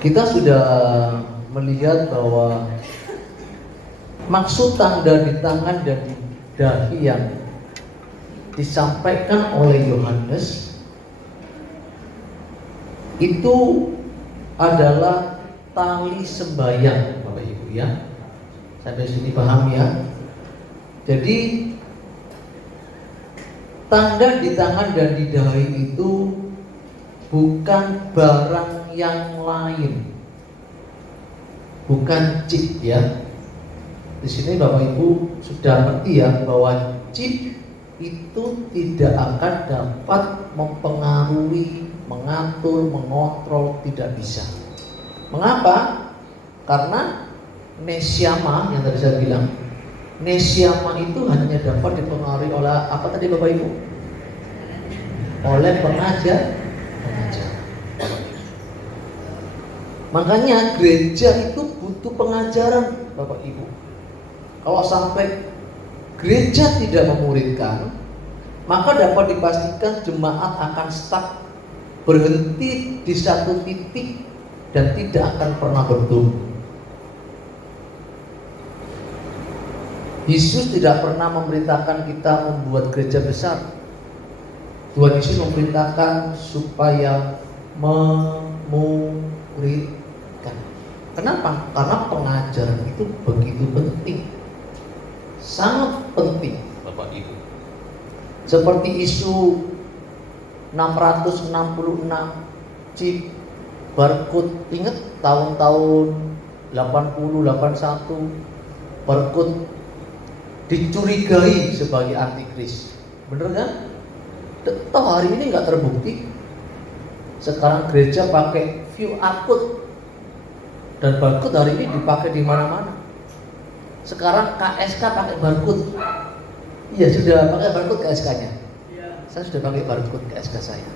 Kita sudah melihat bahwa maksud tanda di tangan dan di dahi yang disampaikan oleh Yohanes itu adalah tali sembahyang, Bapak Ibu ya. Sampai sini paham ya? Jadi tanda di tangan dan di dahi itu bukan barang yang lain, bukan chip ya. Di sini Bapak Ibu sudah ngerti ya bahwa chip itu tidak akan dapat mempengaruhi, mengatur, mengontrol, tidak bisa. Mengapa? Karena nesyama yang tadi saya bilang, nesyama itu hanya dapat dipengaruhi oleh apa tadi Bapak Ibu? Oleh pengajar. Makanya gereja itu butuh pengajaran Bapak Ibu. Kalau sampai gereja tidak memuridkan, maka dapat dipastikan jemaat akan stuck, berhenti di satu titik dan tidak akan pernah bertumbuh. Yesus tidak pernah memerintahkan kita membuat gereja besar. Tuhan Yesus memerintahkan supaya memuridkan. Kenapa? Karena pengajaran itu begitu penting, sangat penting, Bapak Ibu. Seperti isu 666 chip barcode, ingat tahun-tahun 80, 81 barcode dicurigai sebagai antikris, bener kan? Toh hari ini nggak terbukti. Sekarang gereja pakai QR code dan barcode hari ini dipakai di mana-mana. Sekarang KSK pakai barcode. Iya, sudah pakai barcode KSK-nya. Saya sudah pakai barcode KSK saya.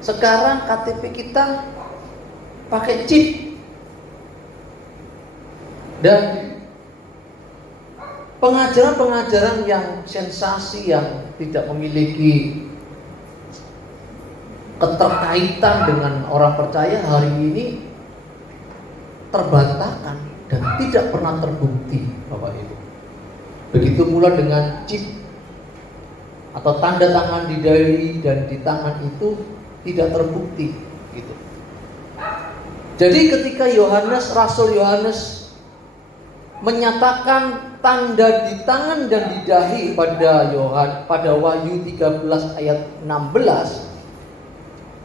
Sekarang KTP kita pakai chip. Dan pengajaran-pengajaran yang sensasi, yang tidak memiliki keterkaitan dengan orang percaya hari ini terbantahkan dan tidak pernah terbukti, Bapak Ibu. Begitu pula dengan chip atau tanda tangan di dahi dan di tangan itu tidak terbukti gitu. Jadi ketika Rasul Yohanes menyatakan tanda di tangan dan di dahi pada Wahyu 13 ayat 16,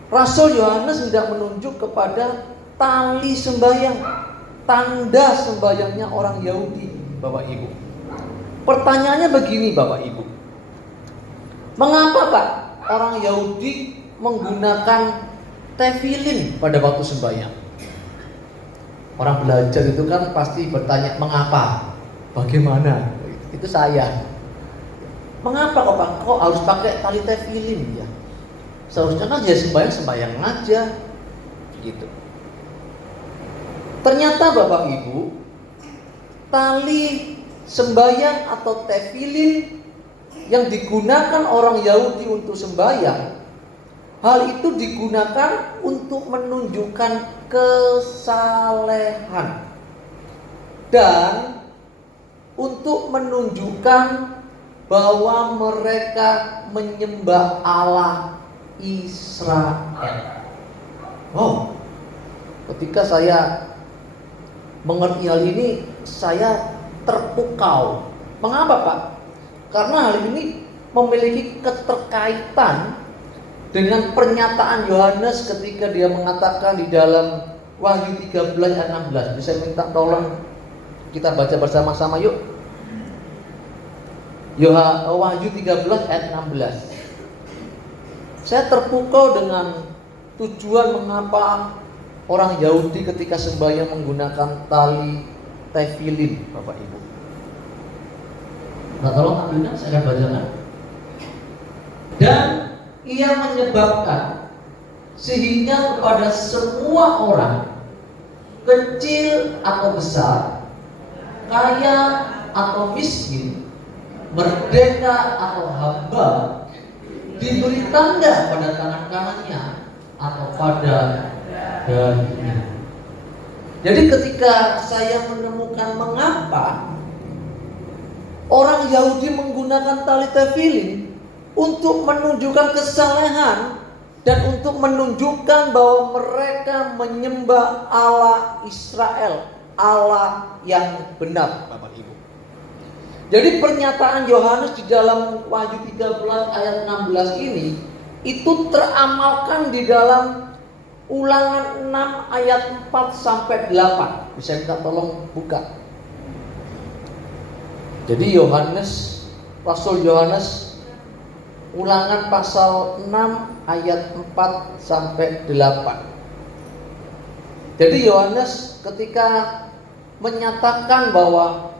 Rasul Yohanes hendak menunjuk kepada tali sembahyang, tanda sembahyangnya orang Yahudi, Bapak Ibu. Pertanyaannya begini Bapak Ibu, mengapa Pak orang Yahudi menggunakan tefilin pada waktu sembahyang? Orang belajar itu kan pasti bertanya mengapa, bagaimana? Itu saya. Mengapa kok Pak? Kok harus pakai tali tefilin ya? Seharusnya kan ya sembahyang aja, gitu. Ternyata Bapak Ibu, tali sembahyang atau tefilin yang digunakan orang Yahudi untuk sembahyang, hal itu digunakan untuk menunjukkan kesalehan dan untuk menunjukkan bahwa mereka menyembah Allah Israel. Oh, ketika saya mengerti hal ini, saya terpukau. Mengapa Pak? Karena hal ini memiliki keterkaitan dengan pernyataan Yohanes ketika dia mengatakan di dalam Wahyu 13 ayat 16. Bisa minta tolong kita baca bersama-sama yuk. Wahyu 13 ayat 16. Saya terpukau dengan tujuan mengapa orang Yahudi ketika sembahyang menggunakan tali tefilin, Bapak Ibu. Nah, tolong ambilkan, saya akan bacakan. Dan ia menyebabkan sehingga kepada semua orang, kecil atau besar, kaya atau miskin, merdeka atau hamba, diberi tanda pada tangan kanannya atau pada dahinya. Jadi ketika saya menemukan mengapa orang Yahudi menggunakan tali tefillin untuk menunjukkan kesalehan dan untuk menunjukkan bahwa mereka menyembah Allah Israel, Allah yang benar, Bapak Ibu. Jadi pernyataan Yohanes di dalam Wahyu 13 ayat 16 ini itu teramalkan di dalam Ulangan 6 ayat 4 sampai 8. Bisa kita tolong buka. Jadi Rasul Yohanes, Ulangan pasal 6 ayat 4 sampai 8. Jadi Yohanes ketika menyatakan bahwa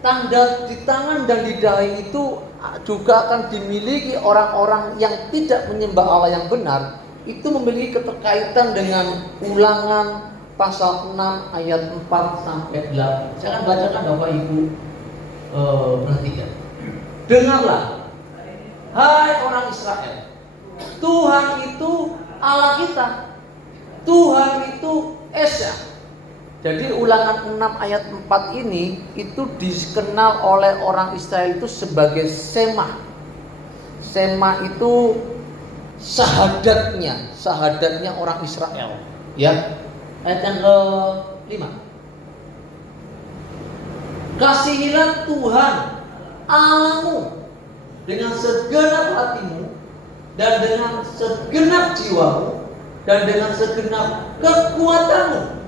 tanda di tangan dan di dahi itu juga akan dimiliki orang-orang yang tidak menyembah Allah yang benar, itu memiliki keterkaitan dengan Ulangan pasal 6 ayat 4 sampai 8. Saya akan bacakan Bapak Ibu perhatikan. Dengarlah, hai orang Israel, Tuhan itu Allah kita, Tuhan itu Esa. Jadi Ulangan 6 ayat 4 ini itu dikenal oleh orang Israel itu sebagai Sema. Sema itu sahadatnya orang Israel, ya. Ayat yang ke-5. Kasihilah Tuhan Allahmu dengan segenap hatimu dan dengan segenap jiwamu dan dengan segenap kekuatanmu.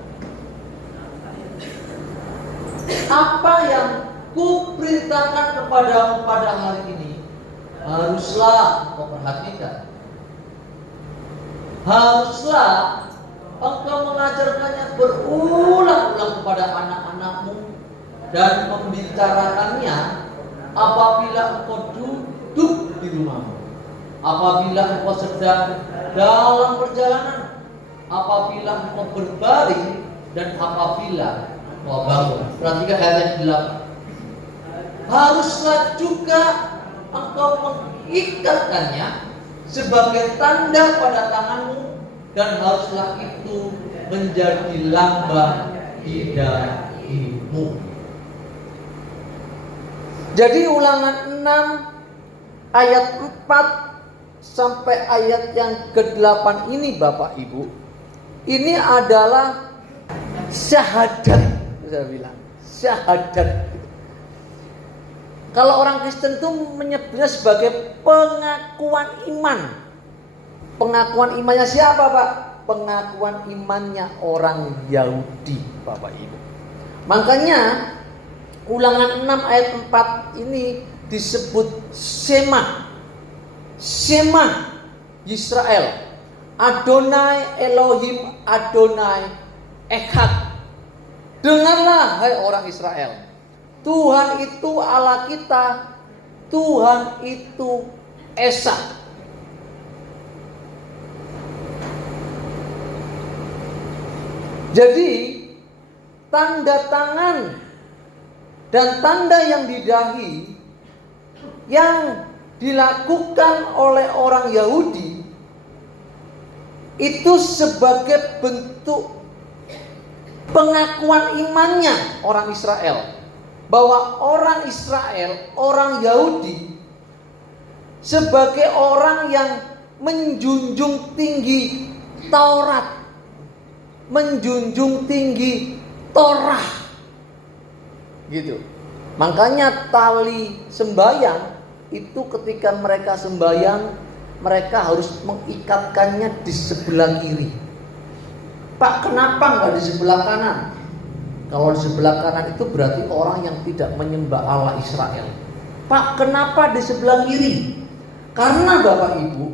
Apa yang kuperintahkan kepadamu pada hari ini haruslah kau perhatikan. Haruslah engkau mengajarkannya berulang-ulang kepada anak-anakmu dan membicarakannya apabila engkau duduk di rumahmu, apabila engkau sedang dalam perjalanan, apabila engkau berbaring, dan apabila engkau bangun. Perhatikan ayat 8. Haruslah juga engkau mengikatkannya sebagai tanda pada tanganmu, dan haruslah itu menjadi lambang di dahimu. Jadi Ulangan 6 ayat 4 sampai ayat yang ke-8 ini Bapak Ibu, ini adalah syahadat, saya bilang syahadat. Kalau orang Kristen itu menyebutnya sebagai pengakuan iman. Pengakuan imannya siapa, Pak? Pengakuan imannya orang Yahudi, Bapak Ibu. Makanya Ulangan 6 ayat 4 ini disebut Sema. Sema Israel. Adonai Elohim Adonai Echad. Dengarlah hai orang Israel, Tuhan itu Allah kita, Tuhan itu Esa. Jadi tanda tangan dan tanda yang di dahi yang dilakukan oleh orang Yahudi itu sebagai bentuk pengakuan imannya orang Israel, bahwa orang Israel, orang Yahudi sebagai orang yang menjunjung tinggi Taurat, menjunjung tinggi Torah, gitu. Makanya tali sembahyang itu ketika mereka sembahyang, mereka harus mengikatkannya di sebelah kiri. Pak, kenapa nggak di sebelah kanan? Kalau di sebelah kanan itu berarti orang yang tidak menyembah Allah Israel. Pak, kenapa di sebelah kiri? Karena Bapak Ibu,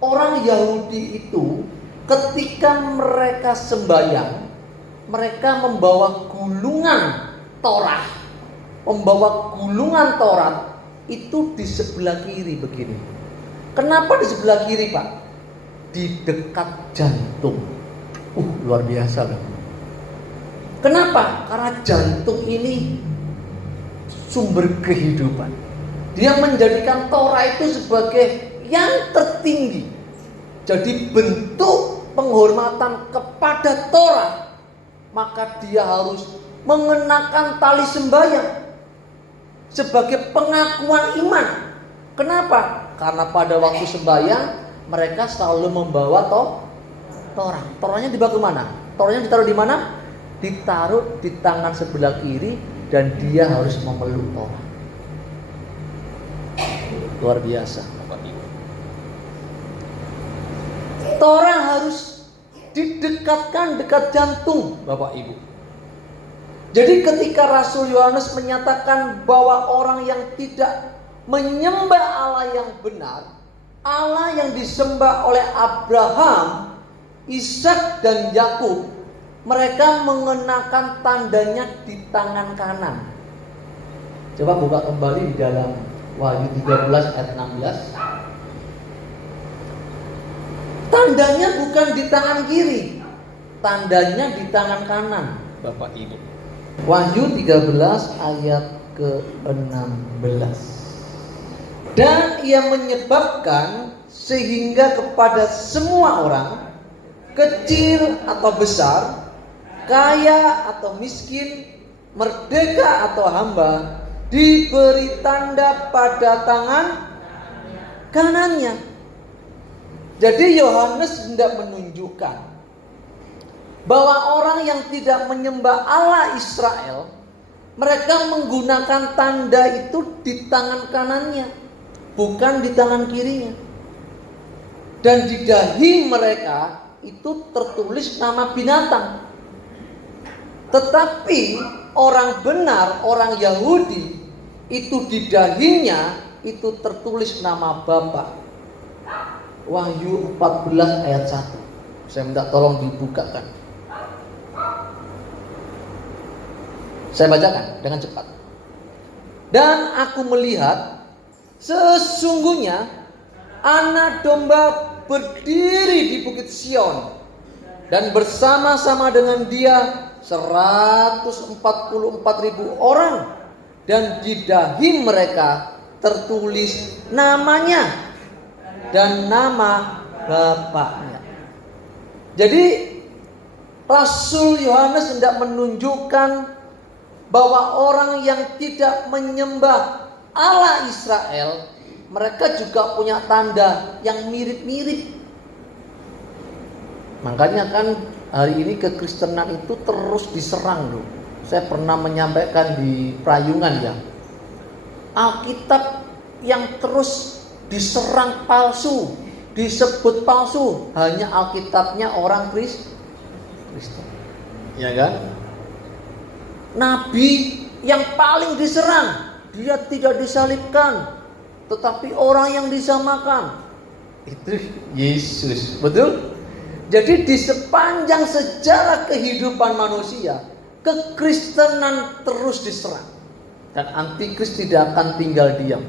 orang Yahudi itu ketika mereka sembahyang, mereka membawa gulungan Torah, membawa gulungan Taurat itu di sebelah kiri begini. Kenapa di sebelah kiri, Pak? Di dekat jantung. Luar biasa kan? Kenapa? Karena jantung ini sumber kehidupan. Dia menjadikan Torah itu sebagai yang tertinggi. Jadi bentuk penghormatan kepada Torah, maka dia harus mengenakan tali sembahyang sebagai pengakuan iman. Kenapa? Karena pada waktu sembahyang mereka selalu membawa Torah. Torahnya dibawa kemana? Torahnya ditaruh di mana? Ditaruh di tangan sebelah kiri dan dia harus memeluk Torah. Luar biasa. Torah harus didekatkan dekat jantung, Bapak Ibu. Jadi ketika Rasul Yohanes menyatakan bahwa orang yang tidak menyembah Allah yang benar, Allah yang disembah oleh Abraham, Ishak dan Yakub, mereka mengenakan tandanya di tangan kanan. Coba buka kembali di dalam Wahyu 13 ayat 16. Tandanya bukan di tangan kiri, tandanya di tangan kanan, Bapak Ibu. Wahyu 13 ayat ke-16. Dan ia menyebabkan sehingga kepada semua orang, kecil atau besar, kaya atau miskin, merdeka atau hamba, diberi tanda pada tangan kanannya. Jadi Yohanes hendak menunjukkan bahwa orang yang tidak menyembah Allah Israel, mereka menggunakan tanda itu di tangan kanannya, bukan di tangan kirinya. Dan di dahi mereka itu tertulis nama binatang. Tetapi orang benar, orang Yahudi, itu di dahinya itu tertulis nama Bapa. Wahyu 14 ayat 1. Saya minta tolong dibukakan. Saya bacakan dengan cepat. Dan aku melihat sesungguhnya anak domba berdiri di bukit Sion, dan bersama-sama dengan dia 144.000 orang, dan di dahi mereka tertulis namanya dan nama Bapaknya. Jadi Rasul Yohanes hendak menunjukkan bahwa orang yang tidak menyembah Allah Israel, mereka juga punya tanda yang mirip-mirip. Makanya kan hari ini kekristenan itu terus diserang loh. Saya pernah menyampaikan di Prayungan ya, Alkitab yang terus diserang palsu, disebut palsu, hanya Alkitabnya orang Kristen, ya kan? Nabi yang paling diserang, dia tidak disalibkan, tetapi orang yang disamakan itu Yesus, betul? Jadi di sepanjang sejarah kehidupan manusia, kekristenan terus diserang, dan antikris tidak akan tinggal diam.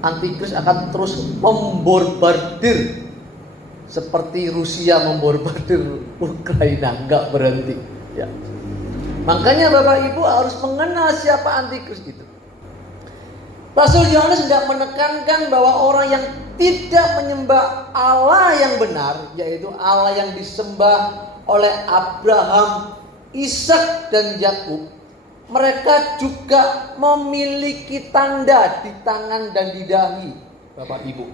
Antikris akan terus membombardir seperti Rusia membombardir Ukraina, nggak berhenti. Ya. Makanya Bapak Ibu harus mengenal siapa antikris itu. Rasul Yohanes hendak menekankan bahwa orang yang tidak menyembah Allah yang benar, yaitu Allah yang disembah oleh Abraham, Ishak dan Yakub, mereka juga memiliki tanda di tangan dan di dahi, Bapak Ibu.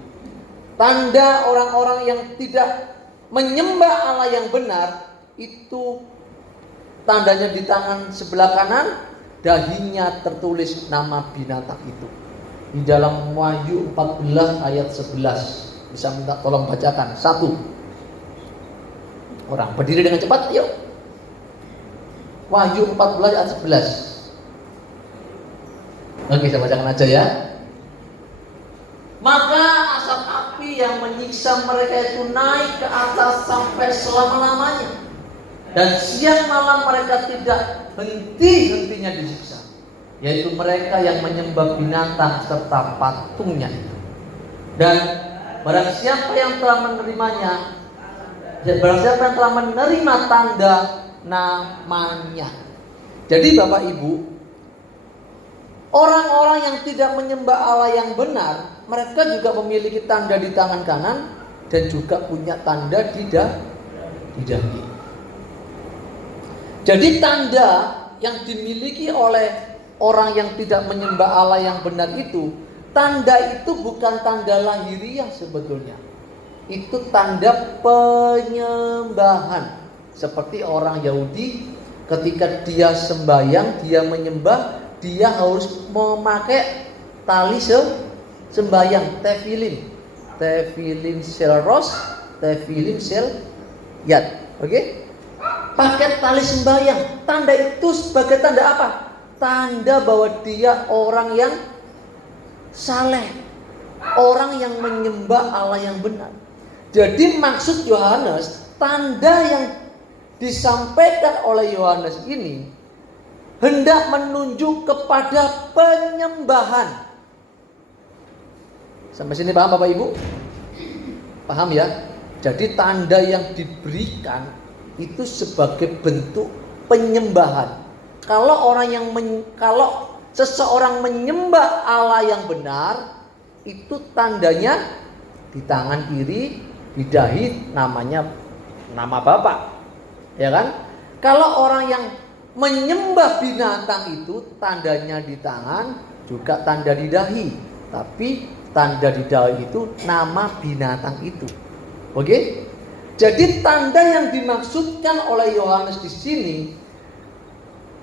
Tanda orang-orang yang tidak menyembah Allah yang benar itu tandanya di tangan sebelah kanan, dahinya tertulis nama binatang itu. Di dalam Wahyu 14 ayat 11. Bisa minta tolong bacakan. 1. Orang berdiri dengan cepat, yuk. Wahyu 14 ayat 11. Oke, saya bacakan aja ya. Maka asap api yang menyiksa mereka itu naik ke atas sampai selama-lamanya, dan siang malam mereka tidak henti-hentinya disiksa, yaitu mereka yang menyembah binatang serta patungnya itu. Dan barang siapa yang telah menerimanya, barang siapa yang telah menerima tanda namanya. Jadi Bapak Ibu, orang-orang yang tidak menyembah Allah yang benar, mereka juga memiliki tanda di tangan kanan dan juga punya tanda di di dahi. Jadi tanda yang dimiliki oleh orang yang tidak menyembah Allah yang benar itu, tanda itu bukan tanda lahiriah sebetulnya. Itu tanda penyembahan. Seperti orang Yahudi ketika dia sembahyang, dia menyembah, dia harus memakai tali sembahyang, tefilin sel ros, tefilin sel yad. Oke? Pakai tali sembahyang. Tanda itu sebagai tanda apa? Tanda bahwa dia orang yang saleh, orang yang menyembah Allah yang benar. Jadi maksud Yohanes, tanda yang disampaikan oleh Yohanes ini hendak menunjuk kepada penyembahan. Sampai sini paham Bapak Ibu? Paham ya? Jadi tanda yang diberikan itu sebagai bentuk penyembahan. Kalau seseorang menyembah Allah yang benar, itu tandanya di tangan kiri, di dahi, namanya nama Bapak. Ya kan? Kalau orang yang menyembah binatang itu tandanya di tangan, juga tanda di dahi. Tapi tanda di dahi itu nama binatang itu. Oke? Jadi tanda yang dimaksudkan oleh Yohanes di sini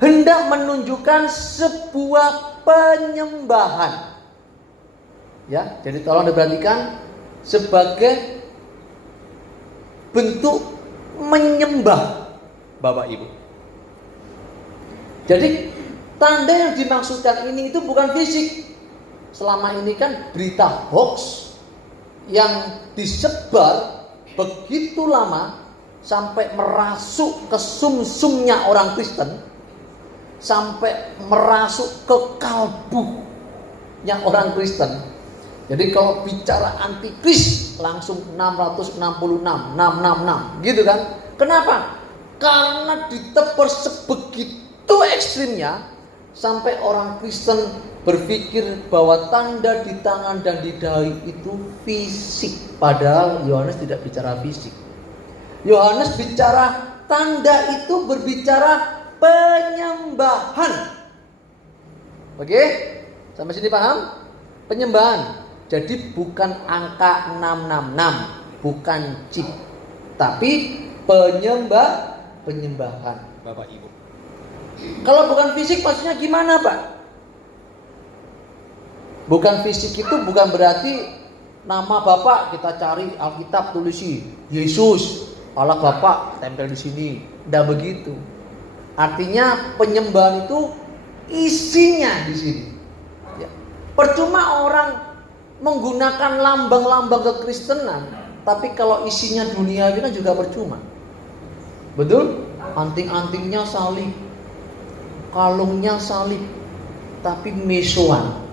hendak menunjukkan sebuah penyembahan. Ya, jadi tolong diperhatikan sebagai bentuk menyembah Bapak Ibu. Jadi tanda yang dimaksudkan ini itu bukan fisik. Selama ini kan berita hoax yang disebar begitu lama sampai merasuk ke sumsumnya orang Kristen, sampai merasuk ke kalbunya orang Kristen. Jadi kalau bicara antikris langsung 666, 666 gitu kan. Kenapa? Karena ditebar sebegitu ekstrimnya sampai orang Kristen berpikir bahwa tanda di tangan dan di dahi itu fisik. Padahal Yohanes tidak bicara fisik. Yohanes bicara tanda itu berbicara penyembahan. Oke? Sampai sini paham? Penyembahan. Jadi bukan angka 666, bukan chip, tapi penyembahan Bapak Ibu. Kalau bukan fisik maksudnya gimana Pak? Bukan fisik itu bukan berarti nama Bapak kita cari Alkitab tulisi Yesus, Allah Bapak tempel di sini. Tidak begitu. Artinya penyembahan itu isinya di sini. Ya. Percuma orang menggunakan lambang-lambang kekristenan, tapi kalau isinya dunia itu kan juga percuma. Betul? Anting-antingnya salib, kalungnya salib, tapi mesoan.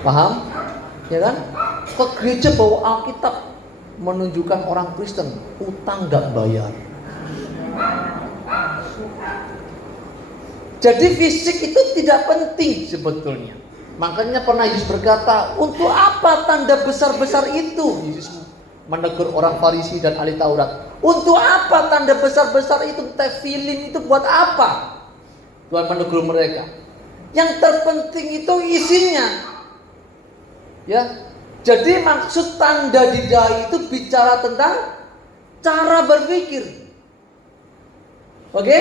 Paham? Ya kan? Ke gereja bawa Alkitab menunjukkan orang Kristen utang gak bayar. Jadi fisik itu tidak penting sebetulnya. Makanya pernah Yesus berkata, untuk apa tanda besar-besar itu? Yesus menegur orang Farisi dan ahli Taurat. Untuk apa tanda besar-besar itu? Tefilin itu buat apa? Tuhan menegur mereka. Yang terpenting itu isinya. Ya, jadi maksud tanda di dahi itu bicara tentang cara berpikir. Oke?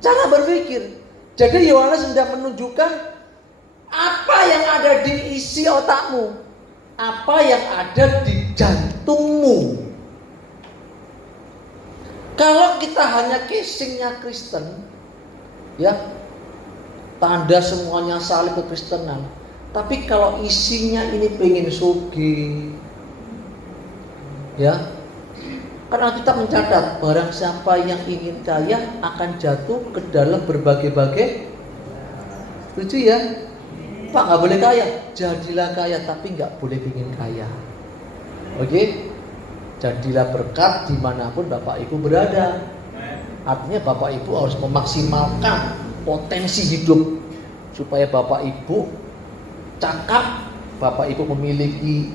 Cara berpikir. Jadi Yohanes hendak menunjukkan apa yang ada di isi otakmu, apa yang ada di jantungmu. Kalau kita hanya casingnya Kristen, ya, tanda semuanya salib kekristenan. Tapi kalau isinya ini pengen sugih, ya, karena kita mencatat barang siapa yang ingin kaya akan jatuh ke dalam berbagai-bagai. Setuju ya? Pak nggak boleh kaya, jadilah kaya tapi nggak boleh ingin kaya. Oke? Jadilah berkat dimanapun Bapak Ibu berada. Artinya Bapak Ibu harus memaksimalkan potensi hidup supaya Bapak Ibu cakap, Bapak Ibu memiliki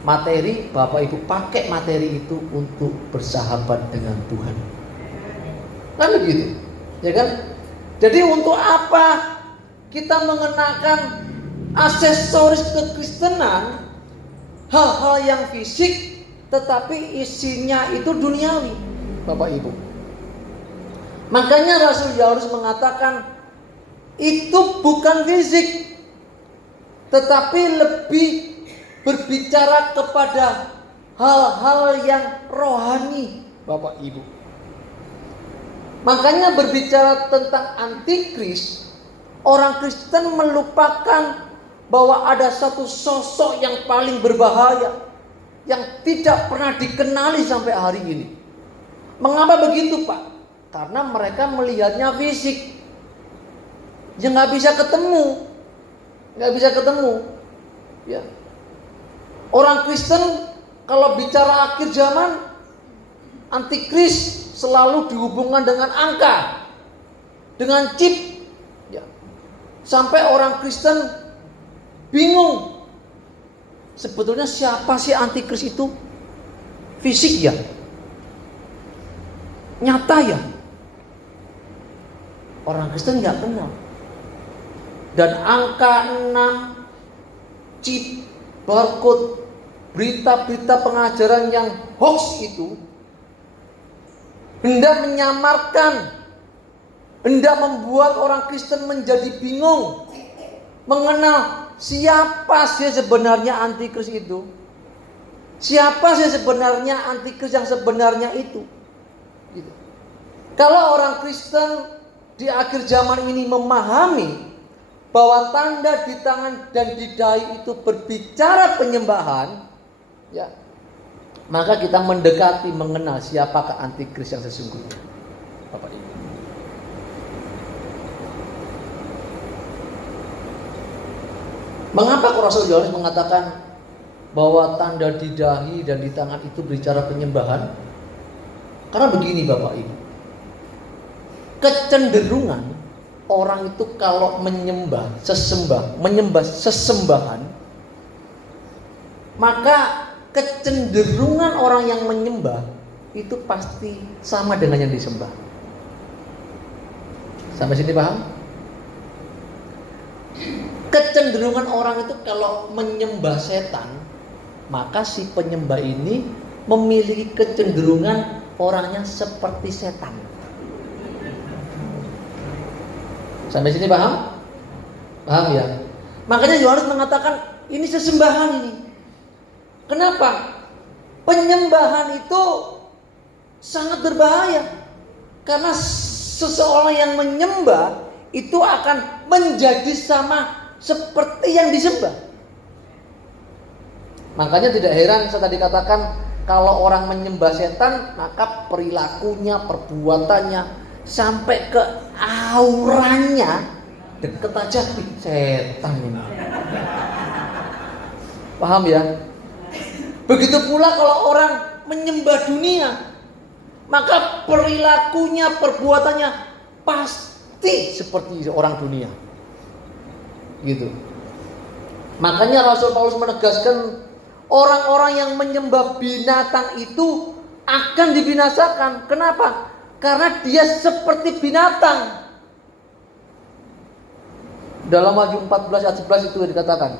materi, Bapak Ibu pakai materi itu untuk bersahabat dengan Tuhan. Kan begitu, ya kan? Jadi untuk apa kita mengenakan aksesoris kekristenan, hal-hal yang fisik tetapi isinya itu duniawi, Bapak Ibu? Makanya Rasul Yohanes mengatakan itu bukan fisik, tetapi lebih berbicara kepada hal-hal yang rohani, Bapak Ibu. Makanya berbicara tentang antikris, orang Kristen melupakan bahwa ada satu sosok yang paling berbahaya, yang tidak pernah dikenali sampai hari ini. Mengapa begitu, Pak? Karena mereka melihatnya fisik, ya nggak bisa ketemu, ya. Orang Kristen kalau bicara akhir zaman, antikris selalu dihubungkan dengan angka, dengan chip, ya. Sampai orang Kristen bingung, sebetulnya siapa sih antikris itu? Fisik ya? Nyata ya? Orang Kristen nggak kenal. Dan angka 6, chip, barcode, berita-berita pengajaran yang hoax itu hendak menyamarkan, hendak membuat orang Kristen menjadi bingung mengenal siapa sih sebenarnya antikris itu. Siapa sih sebenarnya antikris yang sebenarnya itu? Gitu. Kalau orang Kristen di akhir zaman ini memahami bahwa tanda di tangan dan di dahi itu berbicara penyembahan, ya, maka kita mendekati mengenal siapakah antikris yang sesungguhnya, Bapak Ibu. Mengapa Rasul Yohanes mengatakan bahwa tanda di dahi dan di tangan itu berbicara penyembahan? Karena begini, Bapak Ibu, kecenderungan orang itu kalau menyembah sesembahan, maka kecenderungan orang yang menyembah itu pasti sama dengan yang disembah. Sampai sini paham? Kecenderungan orang itu kalau menyembah setan, maka si penyembah ini memiliki kecenderungan orangnya seperti setan. Sampai sini paham? Paham ya? Makanya Yohanes mengatakan ini sesembahan ini. Kenapa? Penyembahan itu sangat berbahaya. Karena seseorang yang menyembah itu akan menjadi sama seperti yang disembah. Makanya tidak heran saya tadi katakan kalau orang menyembah setan, maka perilakunya, perbuatannya sampai ke auranya deket aja setan ini. Paham ya? Begitu pula kalau orang menyembah dunia, maka perilakunya, perbuatannya pasti seperti orang dunia. Gitu. Makanya Rasul Paulus menegaskan orang-orang yang menyembah binatang itu akan dibinasakan. Kenapa? Karena dia seperti binatang. Dalam Wahyu 14 ayat 11 itu dikatakan,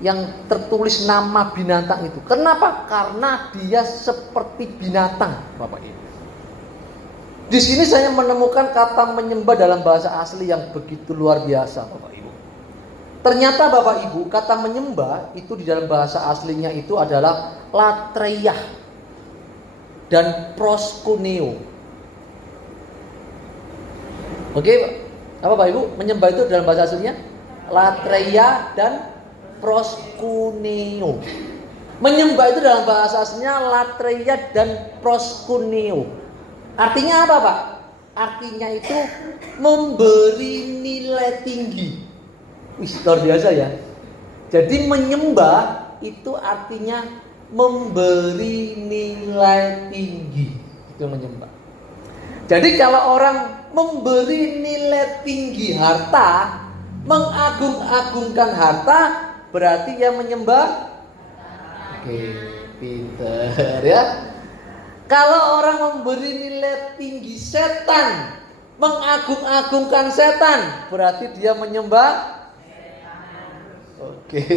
yang tertulis nama binatang itu. Kenapa? Karena dia seperti binatang, Bapak Ibu. Di sini saya menemukan kata menyembah dalam bahasa asli yang begitu luar biasa, Bapak Ibu. Ternyata Bapak Ibu, kata menyembah itu di dalam bahasa aslinya itu adalah latreia dan proskuneo. Oke, apa Bapak Ibu? Menyembah itu dalam bahasa aslinya latreia dan proskuneo. Menyembah itu dalam bahasa aslinya latreia dan proskuneo. Artinya apa, Pak? Artinya itu memberi nilai tinggi. Wih, luar biasa ya. Jadi menyembah itu artinya memberi nilai tinggi. Itu menyembah. Jadi kalau orang memberi nilai tinggi harta, mengagung-agungkan harta, berarti dia menyembah Oke, pinter ya. Kalau orang memberi nilai tinggi setan, mengagung-agungkan setan, berarti dia menyembah. Oke.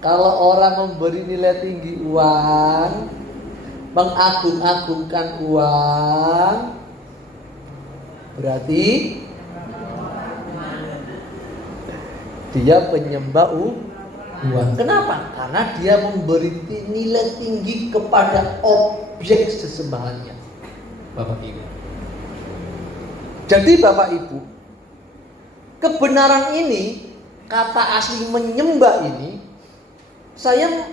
Kalau orang memberi nilai tinggi uang, mengagung-agungkan uang, berarti dia penyembah uang. Kenapa? Karena dia memberi nilai tinggi kepada objek sesembahannya. Bapak Ibu. Jadi Bapak Ibu, kebenaran ini, kata asli menyembah ini, saya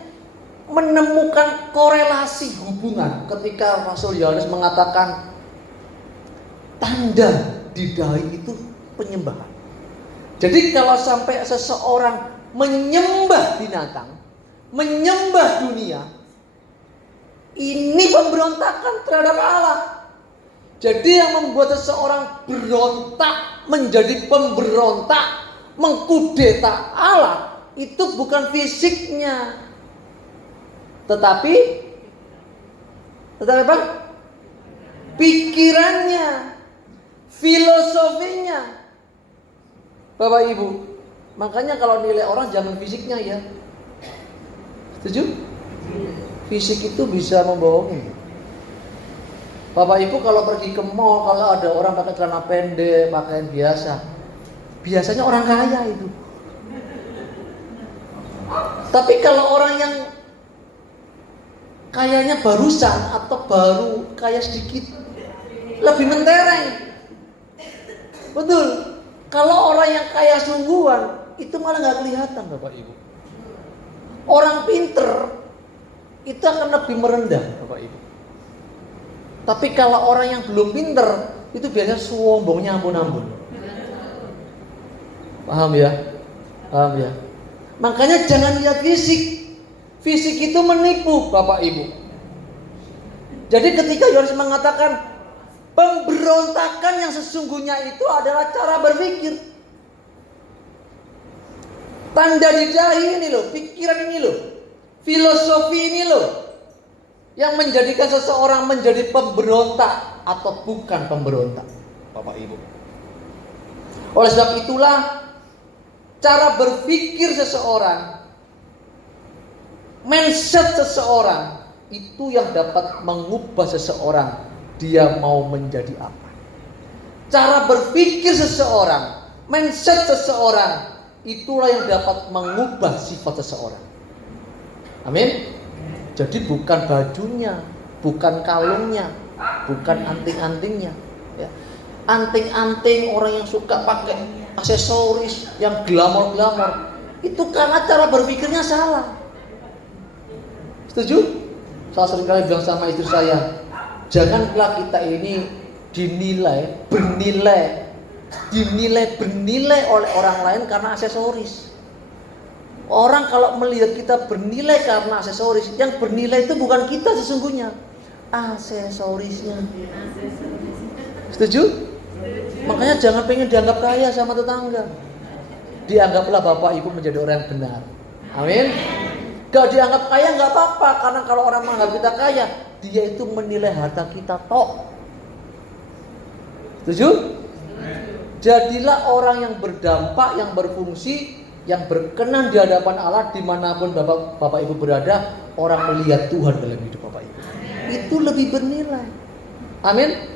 menemukan korelasi hubungan ketika Rasul Yohanes mengatakan tanda di dahi itu penyembahan. Jadi kalau sampai seseorang menyembah binatang, menyembah dunia, ini pemberontakan terhadap Allah. Jadi yang membuat seseorang berontak menjadi pemberontak, mengkudeta Allah, itu bukan fisiknya, tetapi apa? Pikirannya, filosofinya. Bapak Ibu, makanya kalau nilai orang jangan fisiknya ya. Setuju? Fisik itu bisa membohongi. Bapak Ibu kalau pergi ke mall, kalau ada orang pakai celana pendek, pakaian biasa, biasanya orang kaya itu. Tapi kalau orang yang kayanya barusan atau baru kaya sedikit, lebih mentereng. Betul. Kalau orang yang kaya sungguhan, itu malah nggak kelihatan Bapak Ibu. Orang pinter itu akan lebih merendah Bapak Ibu. Tapi kalau orang yang belum pinter, itu biasanya sombongnya ampun-ampun. Paham ya? Paham ya? Makanya jangan lihat fisik. Fisik itu menipu Bapak Ibu. Jadi ketika Yohanes mengatakan pemberontakan yang sesungguhnya itu adalah cara berpikir. Tanda di dahi ini loh, pikiran ini loh, filosofi ini loh, yang menjadikan seseorang menjadi pemberontak atau bukan pemberontak, Bapak Ibu. Oleh sebab itulah cara berpikir seseorang, mindset seseorang, itu yang dapat mengubah seseorang dia mau menjadi apa. Cara berpikir seseorang, mindset seseorang, itulah yang dapat mengubah sifat seseorang. Amin. Jadi bukan bajunya, bukan kalungnya, bukan anting-antingnya ya. Anting-anting orang yang suka pakai aksesoris yang glamor-glamor, itu karena cara berpikirnya salah. Setuju? Saya sering kali bilang sama istri saya, janganlah kita ini bernilai oleh orang lain karena aksesoris. Orang kalau melihat kita bernilai karena aksesoris, yang bernilai itu bukan kita sesungguhnya, aksesorisnya. Setuju? Makanya jangan pengen dianggap kaya sama tetangga. Dianggaplah Bapak Ibu menjadi orang yang benar. Amin. Gak dianggap kaya gak apa-apa, karena kalau orang menganggap kita kaya, dia itu menilai harta kita tok. Setuju? Jadilah orang yang berdampak, yang berfungsi, yang berkenan di hadapan Allah dimanapun Bapak Ibu berada. Orang melihat Tuhan dalam hidup Bapak Ibu, itu lebih bernilai. Amin.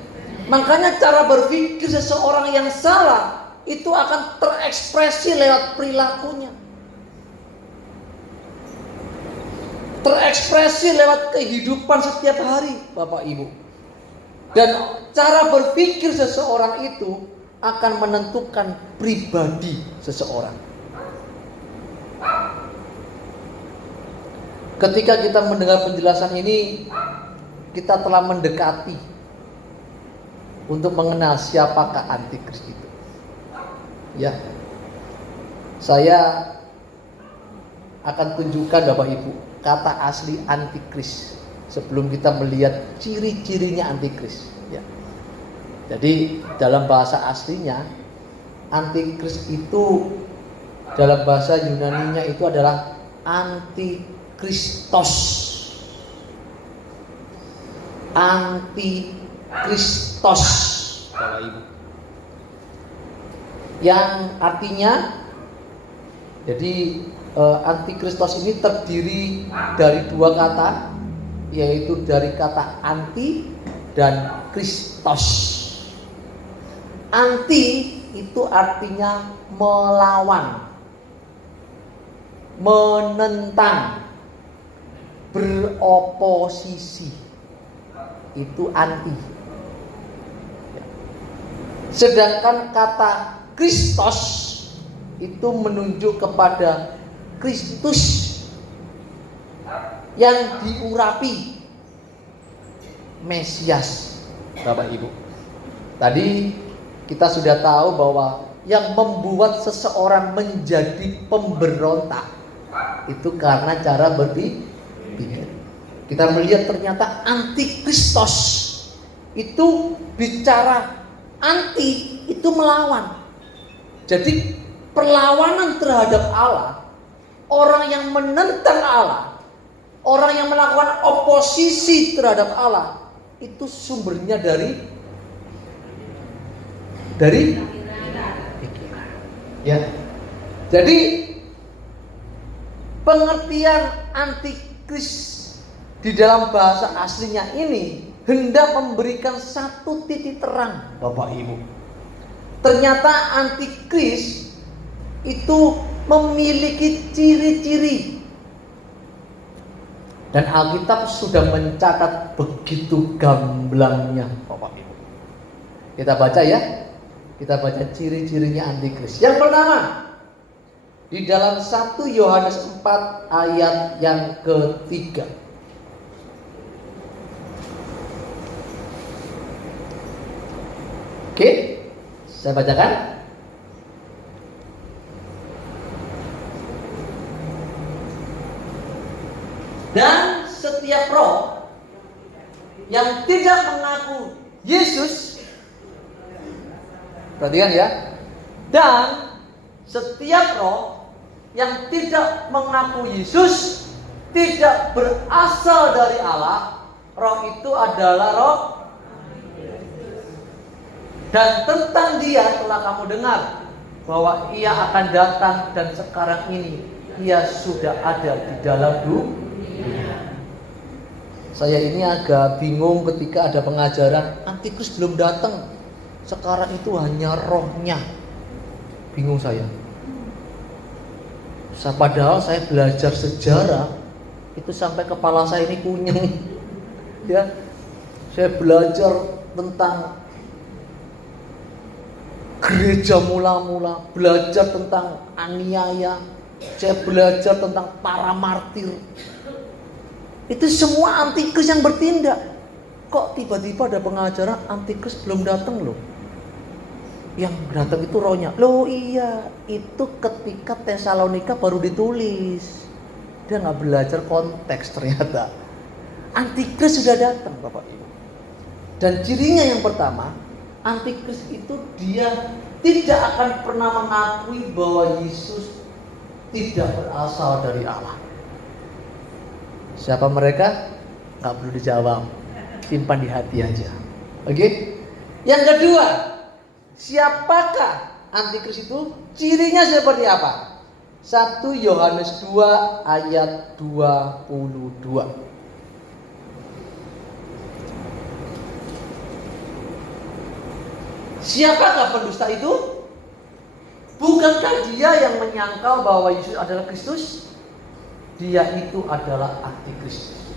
Makanya cara berpikir seseorang yang salah itu akan terekspresi lewat perilakunya, terekspresi lewat kehidupan setiap hari Bapak Ibu. Dan cara berpikir seseorang itu akan menentukan pribadi seseorang. Ketika kita mendengar penjelasan ini, kita telah mendekati untuk mengenal siapakah antikris itu. Ya, saya akan tunjukkan Bapak Ibu kata asli antikris sebelum kita melihat ciri-cirinya antikris. Ya. Jadi dalam bahasa aslinya antikris itu dalam bahasa Yunaninya itu adalah anti Kristos. Antikristos, Bapak Ibu. Yang artinya, jadi antikristos ini terdiri dari dua kata, yaitu dari kata anti dan Kristos. Anti itu artinya melawan, menentang, beroposisi. Itu anti. Sedangkan kata Kristos itu menunjuk kepada Kristus yang diurapi, Mesias. Bapak Ibu, tadi kita sudah tahu bahwa yang membuat seseorang menjadi pemberontak itu karena cara berpikir. Kita melihat ternyata antikristos itu bicara anti, itu melawan. Jadi perlawanan terhadap Allah, orang yang menentang Allah, orang yang melakukan oposisi terhadap Allah, itu sumbernya dari pikiran. Ya. Jadi pengertian antikris di dalam bahasa aslinya ini hendak memberikan satu titik terang, Bapak Ibu. Ternyata antikris itu memiliki ciri-ciri. Dan Alkitab sudah mencatat begitu gamblangnya, Bapak Ibu. Kita baca ya. Kita baca ciri-cirinya antikris. Yang pertama, di dalam 1 Yohanes 4 ayat yang ketiga. Oke, saya bacakan. Dan setiap roh yang tidak mengaku Yesus, perhatikan ya. Dan setiap roh yang tidak mengaku Yesus tidak berasal dari Allah. Roh itu adalah roh. Dan tentang dia telah kamu dengar bahwa ia akan datang, dan sekarang ini ia sudah ada di dalam dunia. Saya ini agak bingung ketika ada pengajaran antikris belum datang, sekarang itu hanya rohnya. Bingung saya. Padahal saya belajar sejarah itu sampai kepala saya ini kunyeng. Ya, saya belajar tentang gereja mula-mula, belajar tentang aniaya, saya belajar tentang para martir. Itu semua antikris yang bertindak. Kok tiba-tiba ada pengajaran antikris belum datang loh? Yang datang itu rohnya. Loh iya, itu ketika Tesalonika baru ditulis. Dia nggak belajar konteks ternyata. Antikris sudah datang, Bapak Ibu. Dan cirinya yang pertama, antikris itu dia tidak akan pernah mengakui bahwa Yesus tidak berasal dari Allah. Siapa mereka? Gak perlu dijawab, simpan di hati aja. Oke? Yang kedua, siapakah antikris itu? Cirinya seperti apa? 1 Yohanes 2 ayat 22. Siapakah pendusta itu? Bukankah dia yang menyangkal bahwa Yesus adalah Kristus? Dia itu adalah antikristus,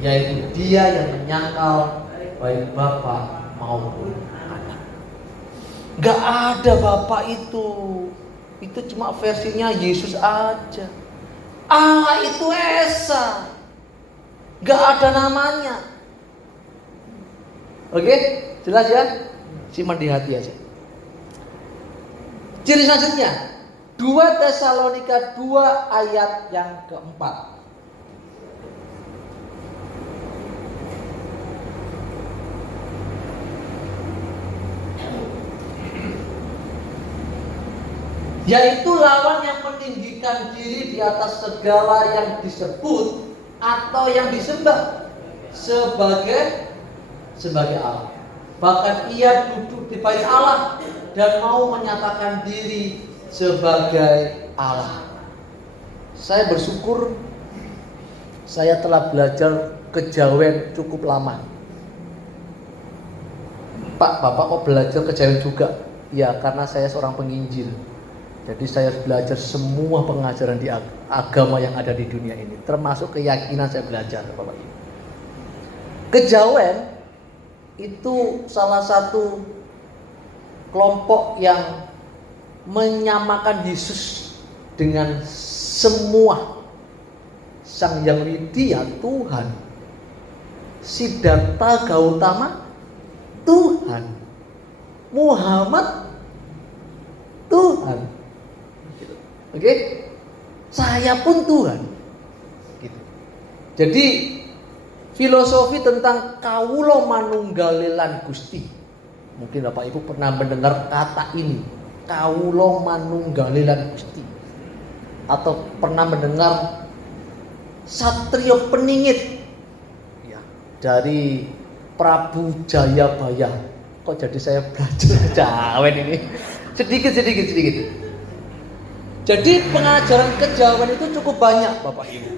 yaitu dia yang menyangkal baik Bapa maupun Anak. Gak ada Bapa itu cuma versinya Yesus aja. Allah itu Esa, gak ada namanya. Oke, jelas ya? Simpan di hati aja. Ciri selanjutnya 2 Tesalonika 2 ayat yang keempat. Yaitu lawan yang meninggikan meninggikan diri di atas segala yang disebut atau yang disembah sebagai Allah. Bahkan ia duduk di bait Allah dan mau menyatakan diri sebagai Allah. Saya bersyukur saya telah belajar kejawen cukup lama. Pak, Bapak kok belajar kejawen juga? Ya, karena saya seorang penginjil. Jadi saya belajar semua pengajaran di agama yang ada di dunia ini, termasuk keyakinan saya belajar, Bapak Ibu. Kejawen itu salah satu kelompok yang menyamakan Yesus dengan semua. Sang Hyang Widya Tuhan, Siddhartha Gautama Tuhan, Muhammad Tuhan. Oke? Saya pun Tuhan. Gitu. Jadi filosofi tentang kawula manunggalelan Gusti. Mungkin Bapak Ibu pernah mendengar kata ini, kawula manunggalelan Gusti. Atau pernah mendengar Satrio Peningit ya, dari Prabu Jayabaya. Kok jadi saya belajar kejawen ini? Sedikit. Jadi pengajaran kejawen itu cukup banyak, Bapak Ibu.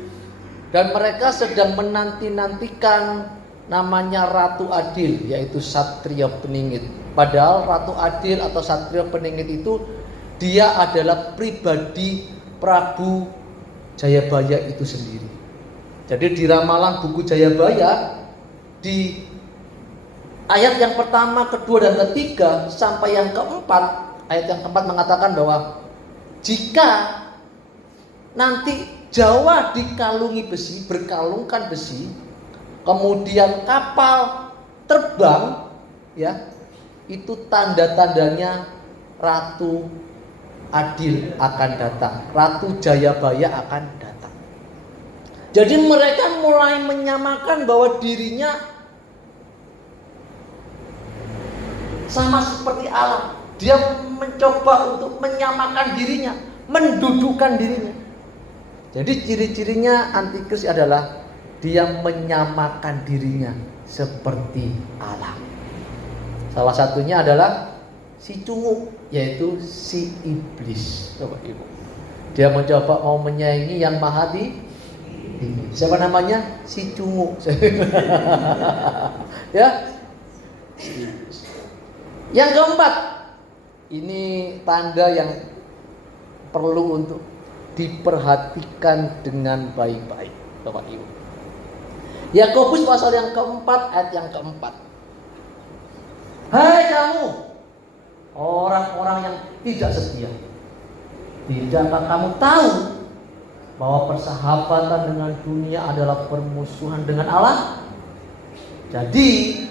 Dan mereka sedang menanti-nantikan namanya Ratu Adil, yaitu Satrio Peningit. Padahal Ratu Adil atau Satrio Peningit itu dia adalah pribadi Prabu Jayabaya itu sendiri. Jadi di ramalan buku Jayabaya, di ayat yang pertama, kedua, dan ketiga sampai yang keempat, ayat yang keempat mengatakan bahwa jika nanti Jawa dikalungi besi, berkalungkan besi, kemudian kapal terbang, ya, itu tanda-tandanya Ratu Adil akan datang, Ratu Jayabaya akan datang. Jadi mereka mulai menyamakan bahwa dirinya sama seperti Allah. Dia mencoba untuk menyamakan dirinya, mendudukkan dirinya. Jadi ciri-cirinya antikris adalah dia menyamakan dirinya seperti Allah. Salah satunya adalah si cungu, yaitu si iblis. Bapak Ibu, dia mencoba mau menyaingi yang maha tinggi. Siapa namanya? Si cungu. Ya. Yang keempat, ini tanda yang perlu untuk diperhatikan dengan baik-baik, Bapak Ibu. Yakobus pasal yang keempat, ayat yang keempat. Hai kamu, orang-orang yang tidak setia, tidakkah kamu tahu bahwa persahabatan dengan dunia adalah permusuhan dengan Allah? Jadi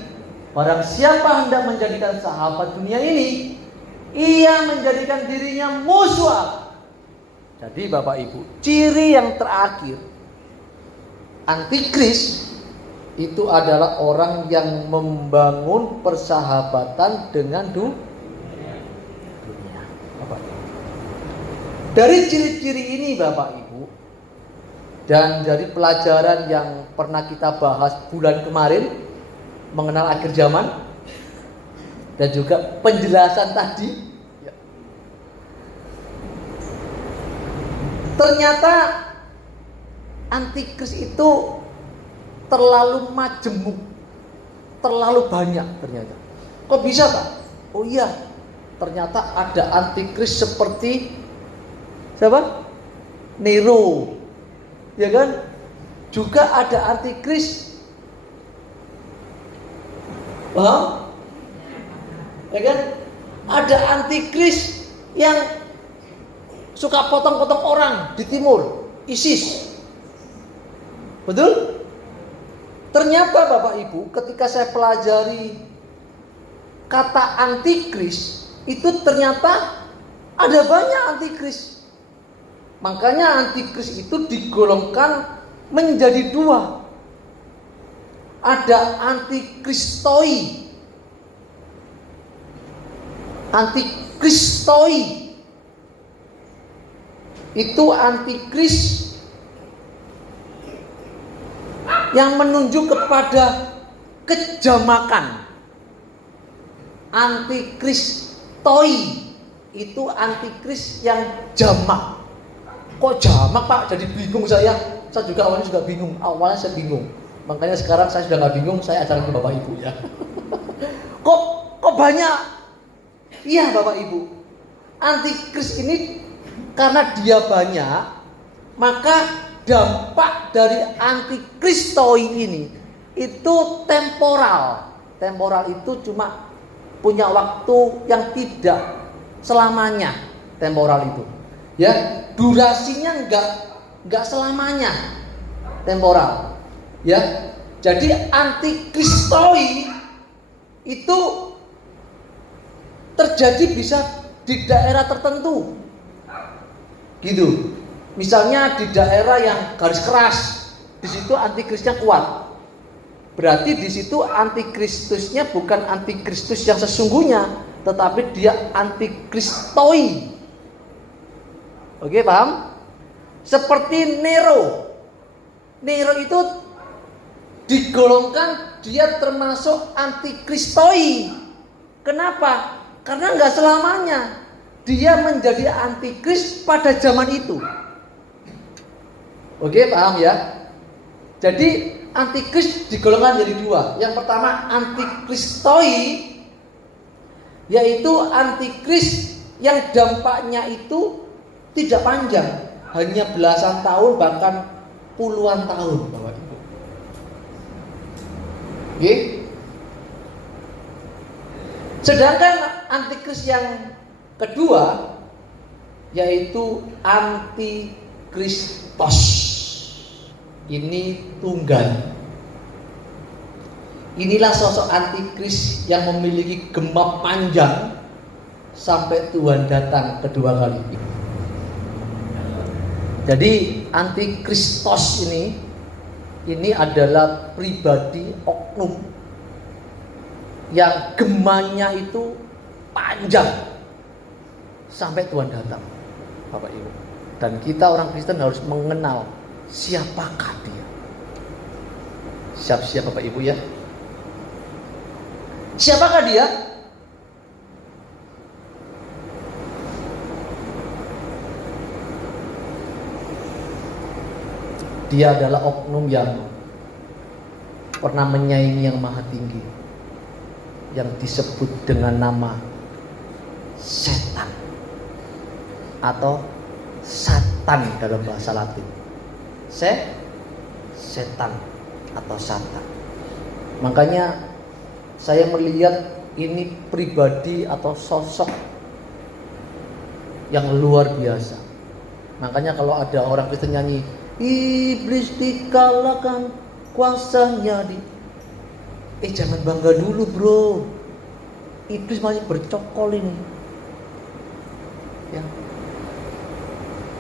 barang siapa hendak menjadikan sahabat dunia ini, ia menjadikan dirinya musuh Allah. Jadi Bapak Ibu, ciri yang terakhir antikris itu adalah orang yang membangun persahabatan dengan dunia. Bapak Ibu. Dari ciri-ciri ini Bapak Ibu, dan dari pelajaran yang pernah kita bahas bulan kemarin mengenal akhir zaman, dan juga penjelasan tadi, ya, ternyata antikris itu terlalu majemuk, terlalu banyak ternyata. Kok bisa Pak? Oh iya, ternyata ada antikris seperti siapa? Nero, ya kan? Juga ada antikris, paham? Ya kan? Ada antikris yang suka potong-potong orang di timur, ISIS. Betul? Ternyata Bapak Ibu, ketika saya pelajari kata antikris, itu ternyata ada banyak antikris. Makanya antikris itu digolongkan menjadi dua. Ada antikristoi. Antikristoi itu antikris yang menunjuk kepada kejamakan. Antikris toi itu antikris yang jamak. Kok jamak Pak? Jadi bingung saya. Saya juga awalnya juga bingung. Awalnya saya bingung. Makanya sekarang saya sudah nggak bingung. Saya ajarkan ke Bapak Ibu ya. Kok banyak? Iya Bapak Ibu. Antikris ini karena dia banyak, maka dampak dari antikristoi ini itu temporal. Temporal itu cuma punya waktu yang tidak selamanya. Temporal itu, ya, durasinya enggak selamanya. Temporal, ya. Jadi antikristoi itu terjadi bisa di daerah tertentu, gitu. Misalnya di daerah yang garis keras, di situ antikrisnya kuat. Berarti di situ antikristusnya bukan antikristus yang sesungguhnya, tetapi dia antikristoi. Oke, paham? Seperti Nero. Nero itu digolongkan dia termasuk antikristoi. Kenapa? Karena nggak selamanya dia menjadi antikris pada zaman itu. Oke, paham ya? Jadi antikris digolongkan jadi dua. Yang pertama antikristoi, yaitu antikris yang dampaknya itu tidak panjang, hanya belasan tahun bahkan puluhan tahun, Bapak Ibu. Oke? Sedangkan antikris yang kedua yaitu antikristos. Ini tunggal. Inilah sosok antikris yang memiliki gema panjang sampai Tuhan datang kedua kali. Jadi antikristos ini adalah pribadi oknum yang gemanya itu panjang sampai Tuhan datang, Bapak Ibu. Dan kita orang Kristen harus mengenal siapakah dia. Siap-siap Bapak Ibu ya. Siapakah dia? Dia adalah oknum yang pernah menyaingi yang maha tinggi, yang disebut dengan nama setan atau Satan dalam bahasa Latin. Setan atau Satan. Makanya saya melihat ini pribadi atau sosok yang luar biasa. Makanya kalau ada orang Kristen nyanyi, iblis dikalahkan kuasanya di. Jangan bangga dulu bro. Iblis masih bercokol ini. Ya.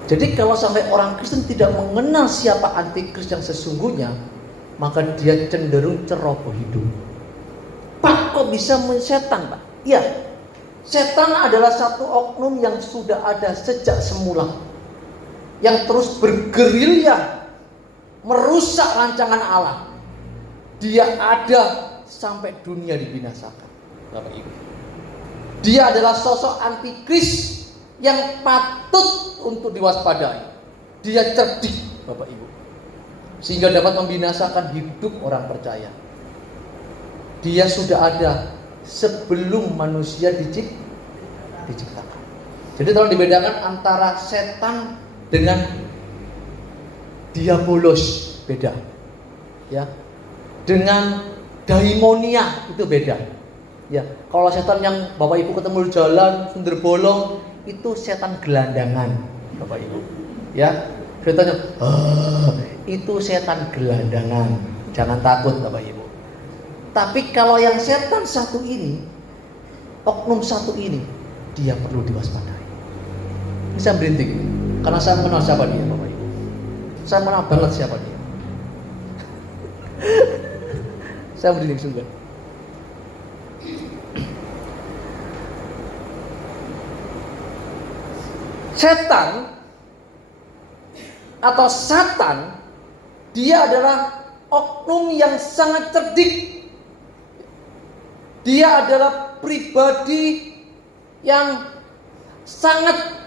Jadi kalau sampai orang Kristen tidak mengenal siapa antikris yang sesungguhnya, maka dia cenderung ceroboh hidup. Pak, kok bisa setan, Pak? Iya, setan adalah satu oknum yang sudah ada sejak semula, yang terus bergerilya merusak rancangan Allah. Dia ada sampai dunia dibinasakan, Bapak Ibu. Dia adalah sosok antikris yang patut untuk diwaspadai. Dia cerdik, Bapak Ibu, sehingga dapat membinasakan hidup orang percaya. Dia sudah ada sebelum manusia diciptakan. Jadi tolong dibedakan antara setan dengan diabolos, beda. Ya. Dengan daimonia itu beda. Ya, kalau setan yang Bapak Ibu ketemu di jalan sundel bolong itu setan gelandangan, Bapak Ibu. Ya, setan yang itu setan gelandangan. Jangan takut, Bapak Ibu. Tapi kalau yang setan satu ini, oknum satu ini, dia perlu diwaspadai. Ini saya berintik, karena saya mengenal siapa dia, Bapak Ibu. Saya mengenal banget siapa dia. Saya berintik sungguh. Setan atau Satan, dia adalah oknum yang sangat cerdik. Dia adalah pribadi yang sangat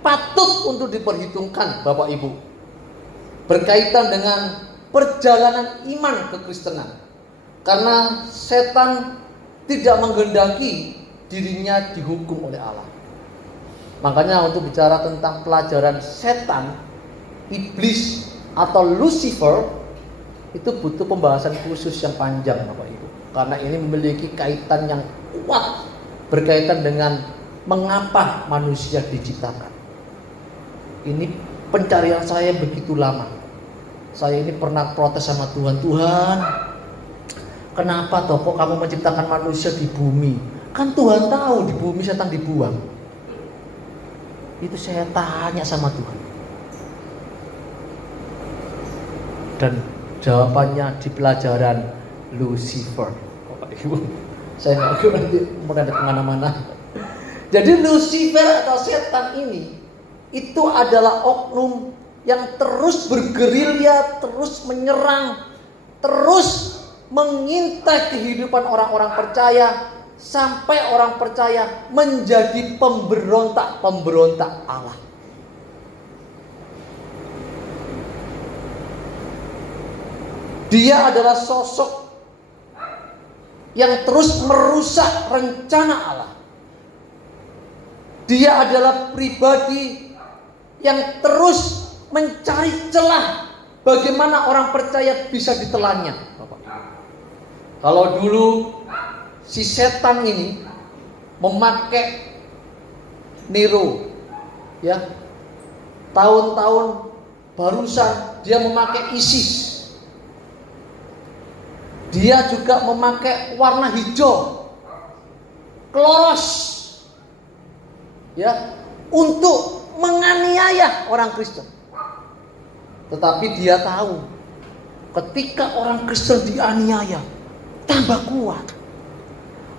patut untuk diperhitungkan, Bapak Ibu, berkaitan dengan perjalanan iman kekristenan. Karena setan tidak menghendaki dirinya dihukum oleh Allah. Makanya untuk bicara tentang pelajaran setan, iblis atau Lucifer, itu butuh pembahasan khusus yang panjang, Bapak Ibu. Karena ini memiliki kaitan yang kuat berkaitan dengan mengapa manusia diciptakan. Ini pencarian saya begitu lama. Saya ini pernah protes sama Tuhan, Tuhan, kenapa toh kok kamu menciptakan manusia di bumi? Kan Tuhan tahu di bumi setan dibuang. Itu saya tanya sama Tuhan. Dan jawabannya di pelajaran Lucifer. Bapak Ibu, saya nggak nanti mendadak kemana-mana. Jadi Lucifer atau setan ini itu adalah oknum yang terus bergerilya, terus menyerang, terus mengintai kehidupan orang-orang percaya, sampai orang percaya menjadi pemberontak-pemberontak Allah. Dia adalah sosok yang terus merusak rencana Allah. Dia adalah pribadi yang terus mencari celah bagaimana orang percaya bisa ditelannya. Kalau dulu si setan ini memakai Nero, ya, tahun-tahun barusan dia memakai ISIS. Dia juga memakai warna hijau, kloros, ya, untuk menganiaya orang Kristen. Tetapi dia tahu ketika orang Kristen dianiaya, tambah kuat.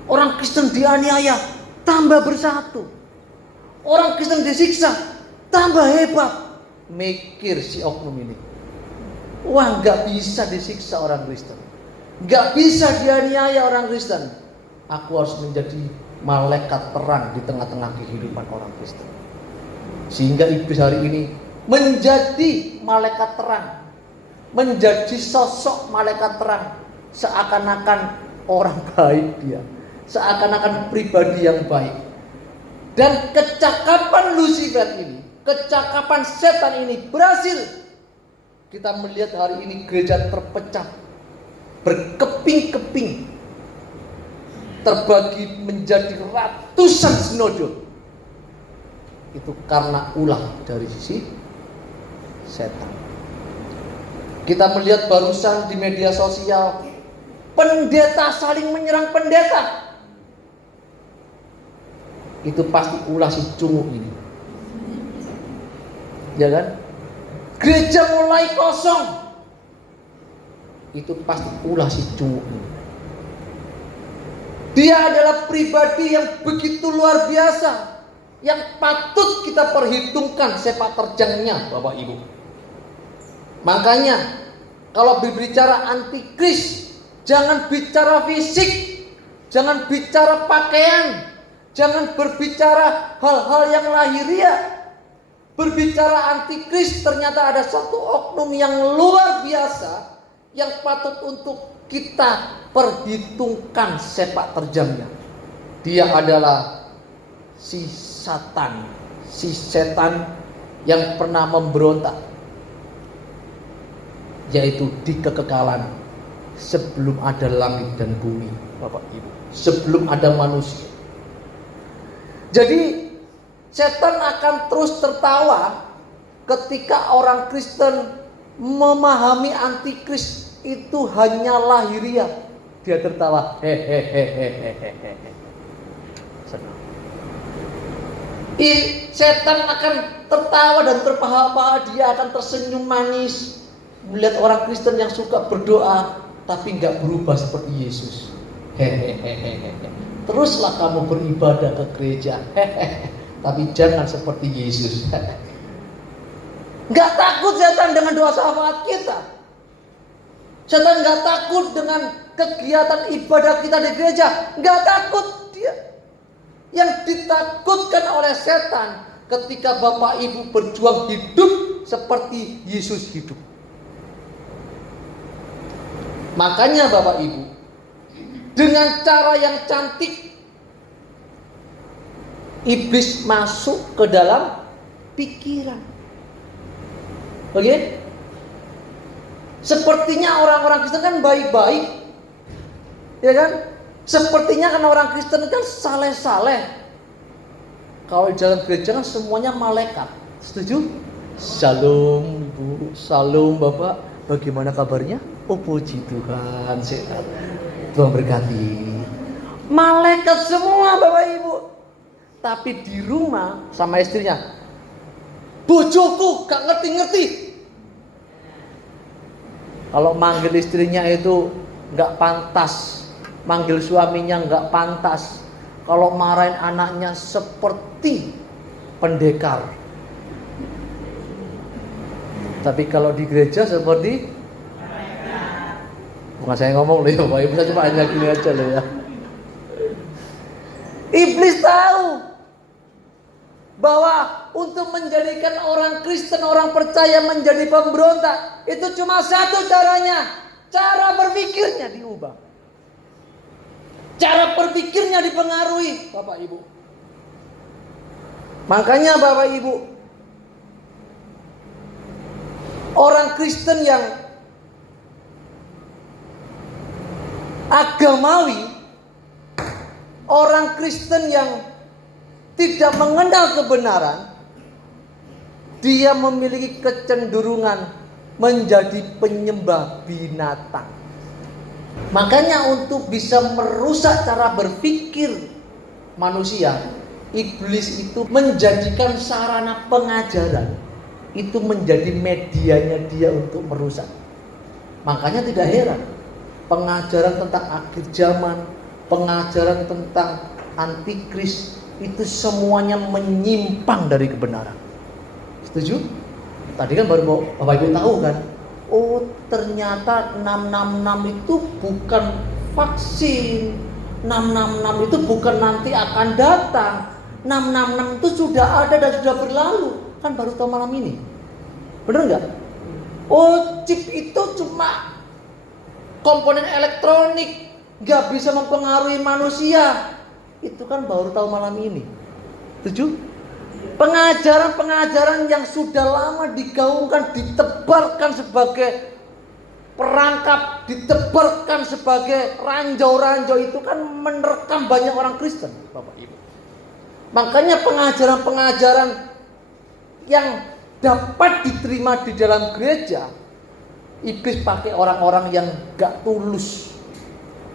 Orang Kristen dianiaya, tambah bersatu. Orang Kristen disiksa, tambah hebat. Mikir si oknum ini, wah, gak bisa disiksa orang Kristen, gak bisa dianiaya orang Kristen. Aku harus menjadi malaikat terang di tengah-tengah kehidupan orang Kristen. Sehingga iblis hari ini menjadi malaikat terang, menjadi sosok malaikat terang, seakan-akan orang baik dia, seakan-akan pribadi yang baik. Dan kecakapan Lucifer ini, kecakapan setan ini berhasil. Kita melihat hari ini gereja terpecah, berkeping-keping, terbagi menjadi ratusan sinode. Itu karena ulah dari sisi setan. Kita melihat barusan di media sosial, pendeta saling menyerang pendeta. Itu pasti ulah si cungu ini, ya kan? Gereja mulai kosong, itu pasti ulah si cungu ini. Dia adalah pribadi yang begitu luar biasa, yang patut kita perhitungkan sepak terjangnya, Bapak Ibu. Makanya kalau berbicara antikris, jangan bicara fisik, jangan bicara pakaian, jangan berbicara hal-hal yang lahiriah. Berbicara antikris, ternyata ada satu oknum yang luar biasa yang patut untuk kita perhitungkan sepak terjangnya. Dia adalah si Satan, si setan yang pernah memberontak, yaitu di kekekalan sebelum ada langit dan bumi, Bapak Ibu, sebelum ada manusia. Jadi setan akan terus tertawa ketika orang Kristen memahami antikris itu hanya lahiriah. Dia tertawa, hehehe. Setan akan tertawa dan terpaha-paha. Dia akan tersenyum manis melihat orang Kristen yang suka berdoa tapi nggak berubah seperti Yesus. Hehehe. Teruslah kamu beribadah ke gereja, hehehe, tapi jangan seperti Yesus. Nggak takut setan dengan doa syafaat kita. Setan nggak takut dengan kegiatan ibadah kita di gereja. Nggak takut dia. Yang ditakutkan oleh setan ketika Bapak Ibu berjuang hidup seperti Yesus hidup. Makanya Bapak Ibu, dengan cara yang cantik, iblis masuk ke dalam pikiran. Oke? Sepertinya orang-orang Kristen kan baik-baik, ya kan? Sepertinya kan orang Kristen kan saleh-saleh. Kalau di dalam gereja kan semuanya malaikat. Setuju? Shalom Ibu, Shalom Bapak. Bagaimana kabarnya? Oh puji Tuhan, sehat. Tuhan berkati. Malaikat semua Bapak Ibu. Tapi di rumah sama istrinya, bojoku gak ngerti-ngerti. Kalau manggil istrinya itu gak pantas, manggil suaminya gak pantas. Kalau marahin anaknya seperti pendekar. Tapi kalau di gereja seperti, bukan saya ngomong loh ya Bapak Ibu, saya cuma hanya gini aja loh ya. Iblis tahu bahwa untuk menjadikan orang Kristen, orang percaya menjadi pemberontak, itu cuma satu caranya. Cara berpikirnya diubah. Cara berpikirnya dipengaruhi Bapak Ibu. Makanya Bapak Ibu, orang Kristen yang agamawi, orang Kristen yang tidak mengenal kebenaran, dia memiliki kecenderungan menjadi penyembah binatang. Makanya untuk bisa merusak cara berpikir manusia, iblis itu menjadikan sarana pengajaran itu menjadi medianya dia untuk merusak. Makanya tidak heran pengajaran tentang akhir zaman, pengajaran tentang antikris itu semuanya menyimpang dari kebenaran. Setuju? Tadi kan baru Bapak Ibu tahu kan? Oh ternyata 666 itu bukan vaksin. 666 itu bukan nanti akan datang. 666 itu sudah ada dan sudah berlalu. Kan baru tahu malam ini. Bener nggak? Oh chip itu cuma komponen elektronik, nggak bisa mempengaruhi manusia. Itu kan baru tahu malam ini. Setuju? Pengajaran-pengajaran yang sudah lama digaungkan, ditebarkan sebagai perangkap, ditebarkan sebagai ranjau-ranjau itu kan menerkam banyak orang Kristen, Bapak Ibu. Makanya pengajaran-pengajaran yang dapat diterima di dalam gereja, iblis pakai orang-orang yang gak tulus,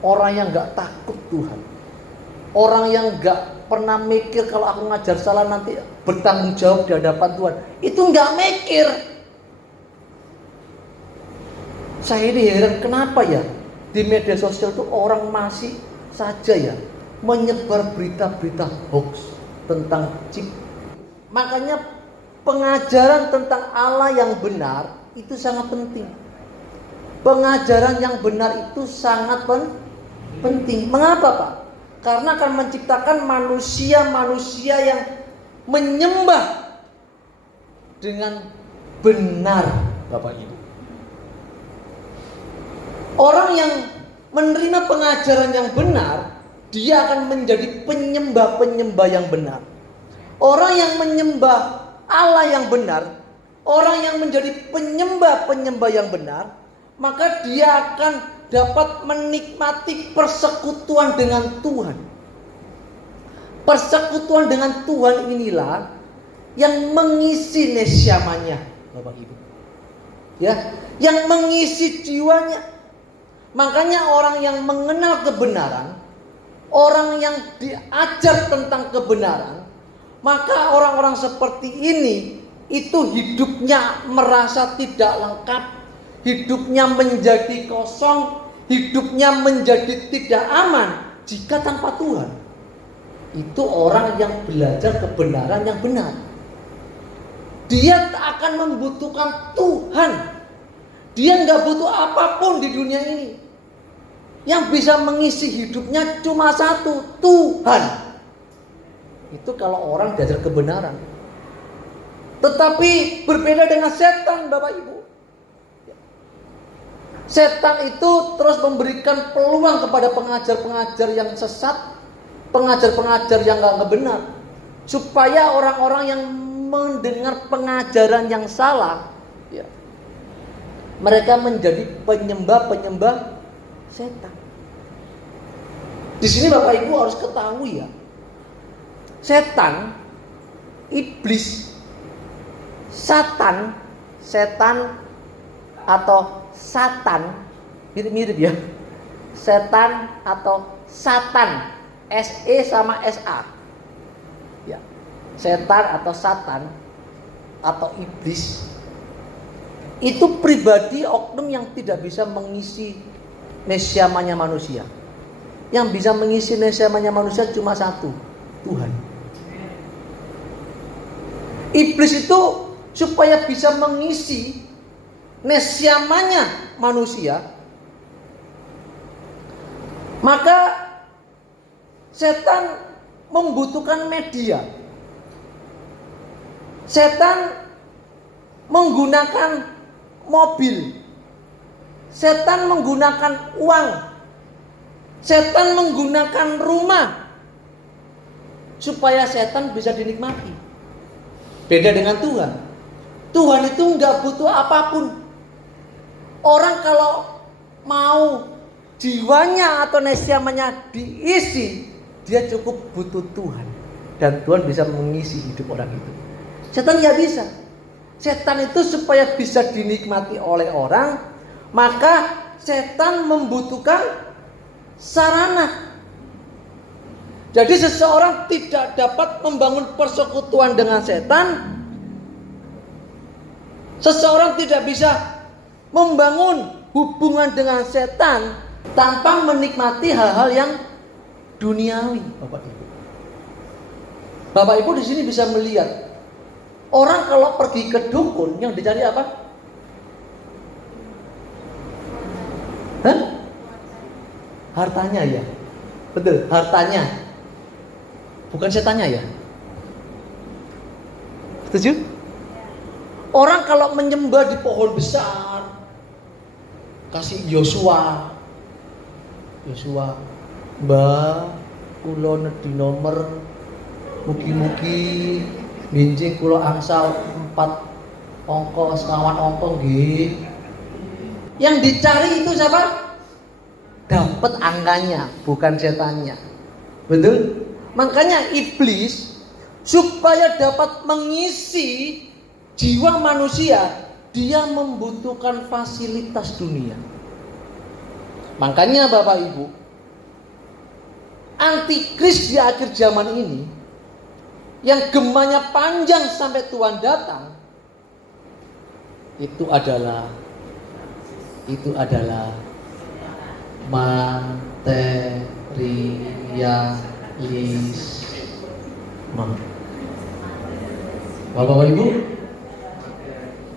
orang yang gak takut Tuhan, orang yang gak pernah mikir kalau aku ngajar salah nanti bertanggung jawab di hadapan Tuhan. Itu gak mikir. Saya ini heran kenapa ya di media sosial tuh orang masih saja ya menyebar berita-berita hoax tentang chip. Makanya pengajaran tentang Allah yang benar itu sangat penting. Pengajaran yang benar itu sangat penting. Mengapa Pak? Karena akan menciptakan manusia-manusia yang menyembah dengan benar, Bapak Ibu. Orang yang menerima pengajaran yang benar, dia akan menjadi penyembah-penyembah yang benar. Orang yang menyembah Allah yang benar, orang yang menjadi penyembah-penyembah yang benar, maka dia akan dapat menikmati persekutuan dengan Tuhan. Persekutuan dengan Tuhan inilah yang mengisi nesyamanya, Bapak Ibu. Ya, yang mengisi jiwanya. Makanya orang yang mengenal kebenaran, orang yang diajar tentang kebenaran, maka orang-orang seperti ini itu hidupnya merasa tidak lengkap, hidupnya menjadi kosong, hidupnya menjadi tidak aman jika tanpa Tuhan. Itu orang yang belajar kebenaran yang benar. dia akan membutuhkan Tuhan. Dia nggak butuh apapun di dunia ini. Yang bisa mengisi hidupnya cuma satu, Tuhan. Itu kalau orang diajar kebenaran. Tetapi berbeda dengan setan, Bapak Ibu. Setan itu terus memberikan peluang kepada pengajar-pengajar yang sesat, pengajar-pengajar yang nggak benar, supaya orang-orang yang mendengar pengajaran yang salah, ya, mereka menjadi penyembah-penyembah setan. Di sini Bapak Ibu harus ketahui ya, setan, iblis, setan atau Satan, mirip-mirip ya. Setan atau Satan, SE sama SA. Ya. Setan atau Satan atau iblis itu pribadi oknum yang tidak bisa mengisi nesiamanya manusia. Yang bisa mengisi nesiamanya manusia cuma satu, Tuhan. Iblis itu supaya bisa mengisi nesiamanya manusia, maka setan membutuhkan media. Setan menggunakan mobil. Setan menggunakan uang. Setan menggunakan rumah supaya setan bisa dinikmati. Beda dengan Tuhan. Tuhan itu nggak butuh apapun. Orang kalau mau jiwanya atau nesiamanya diisi, dia cukup butuh Tuhan. Dan Tuhan bisa mengisi hidup orang itu. Setan nggak bisa. Setan itu supaya bisa dinikmati oleh orang, maka setan membutuhkan sarana. Jadi seseorang tidak dapat membangun persekutuan dengan setan. Seseorang tidak bisa membangun hubungan dengan setan tanpa menikmati hal-hal yang duniawi, Bapak Ibu. Bapak Ibu di sini bisa melihat orang kalau pergi ke dukun yang dicari apa? Hah? Hartanya ya. Betul, hartanya. Bukan setannya ya. Setuju? Orang kalau menyembah di pohon besar, kasih Yosua, Mbah, kula nedhi nomor, mugi-mugi nginjing kula angsal 4 angka, sekawan angka nggih. Yang dicari itu siapa? Dapat angkanya, bukan setannya. Betul? Makanya iblis supaya dapat mengisi jiwa manusia, dia membutuhkan fasilitas dunia. Makanya Bapak Ibu, antikris di akhir zaman ini yang gemanya panjang sampai Tuhan datang, itu adalah materialisme. Bapak Ibu,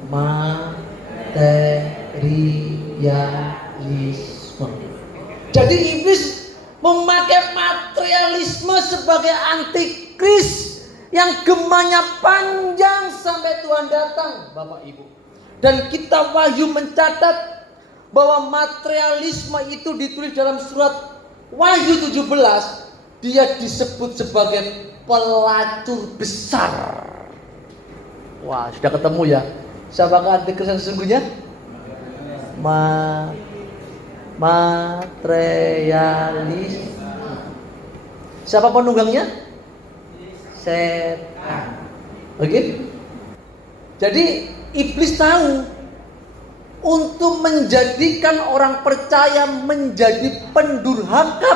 materialisme. Jadi iblis memakai materialisme sebagai antikris yang gemanya panjang sampai Tuhan datang, Bapak Ibu. Dan kitab Wahyu mencatat bahwa materialisme itu ditulis dalam surat Wahyu 17, dia disebut sebagai pelacur besar. Wah, sudah ketemu ya. Siapakah antikris yang sesungguhnya? Materialis. Siapa penunggangnya? Setan. Oke? Jadi iblis tahu untuk menjadikan orang percaya menjadi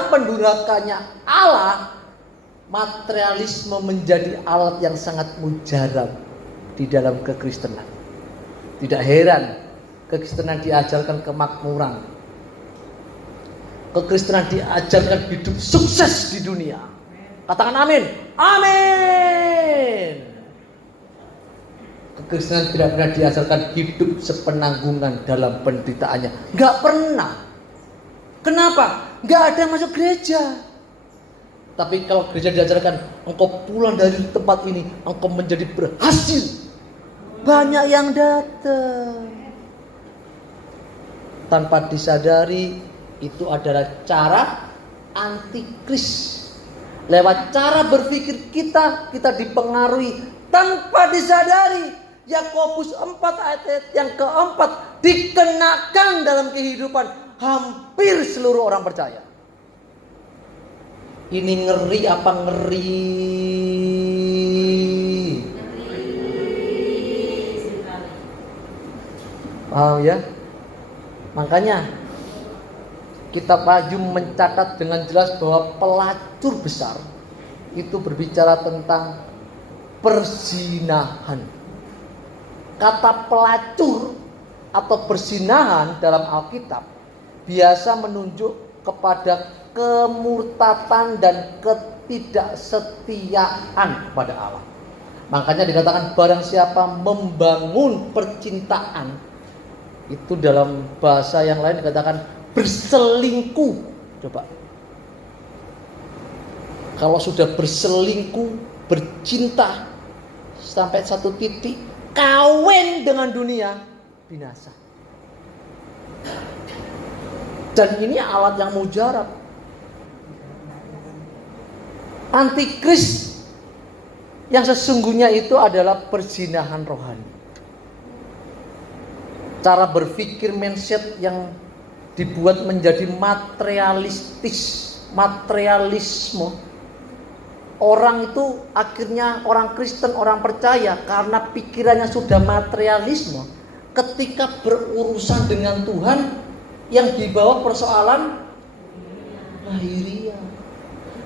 pendurhakanya Allah, materialisme menjadi alat yang sangat mujarab di dalam kekristenan. Tidak heran kekristenan diajarkan kemakmuran. Kekristenan diajarkan hidup sukses di dunia. Katakan amin. Amin. Kristen tidak pernah diajarkan hidup sepenanggungan dalam penderitaannya. Nggak pernah. Kenapa? Nggak ada yang masuk gereja. Tapi kalau gereja diajarkan, engkau pulang dari tempat ini, engkau menjadi berhasil. Banyak yang datang. Tanpa disadari, itu adalah cara antikris. Lewat cara berpikir kita dipengaruhi tanpa disadari. Yakobus 4 ayat yang keempat dikenakan dalam kehidupan hampir seluruh orang percaya. Ini ngeri apa ngeri? Paham ya? Makanya Kitab Wahyu mencatat dengan jelas bahwa pelacur besar itu berbicara tentang perzinahan. Kata pelacur atau perzinahan dalam Alkitab biasa menunjuk kepada kemurtatan dan ketidaksetiaan kepada Allah. Makanya dikatakan barang siapa membangun percintaan, itu dalam bahasa yang lain dikatakan berselingkuh. Coba. Kalau sudah berselingkuh, bercinta sampai satu titik, kawin dengan dunia, binasa. Dan ini alat yang mujarab. Antikris yang sesungguhnya itu adalah perzinahan rohani. Cara berpikir mindset yang dibuat menjadi materialisme. Orang itu akhirnya orang Kristen, orang percaya karena pikirannya sudah materialisme. Ketika berurusan dengan Tuhan yang dibawa persoalan lahiriah.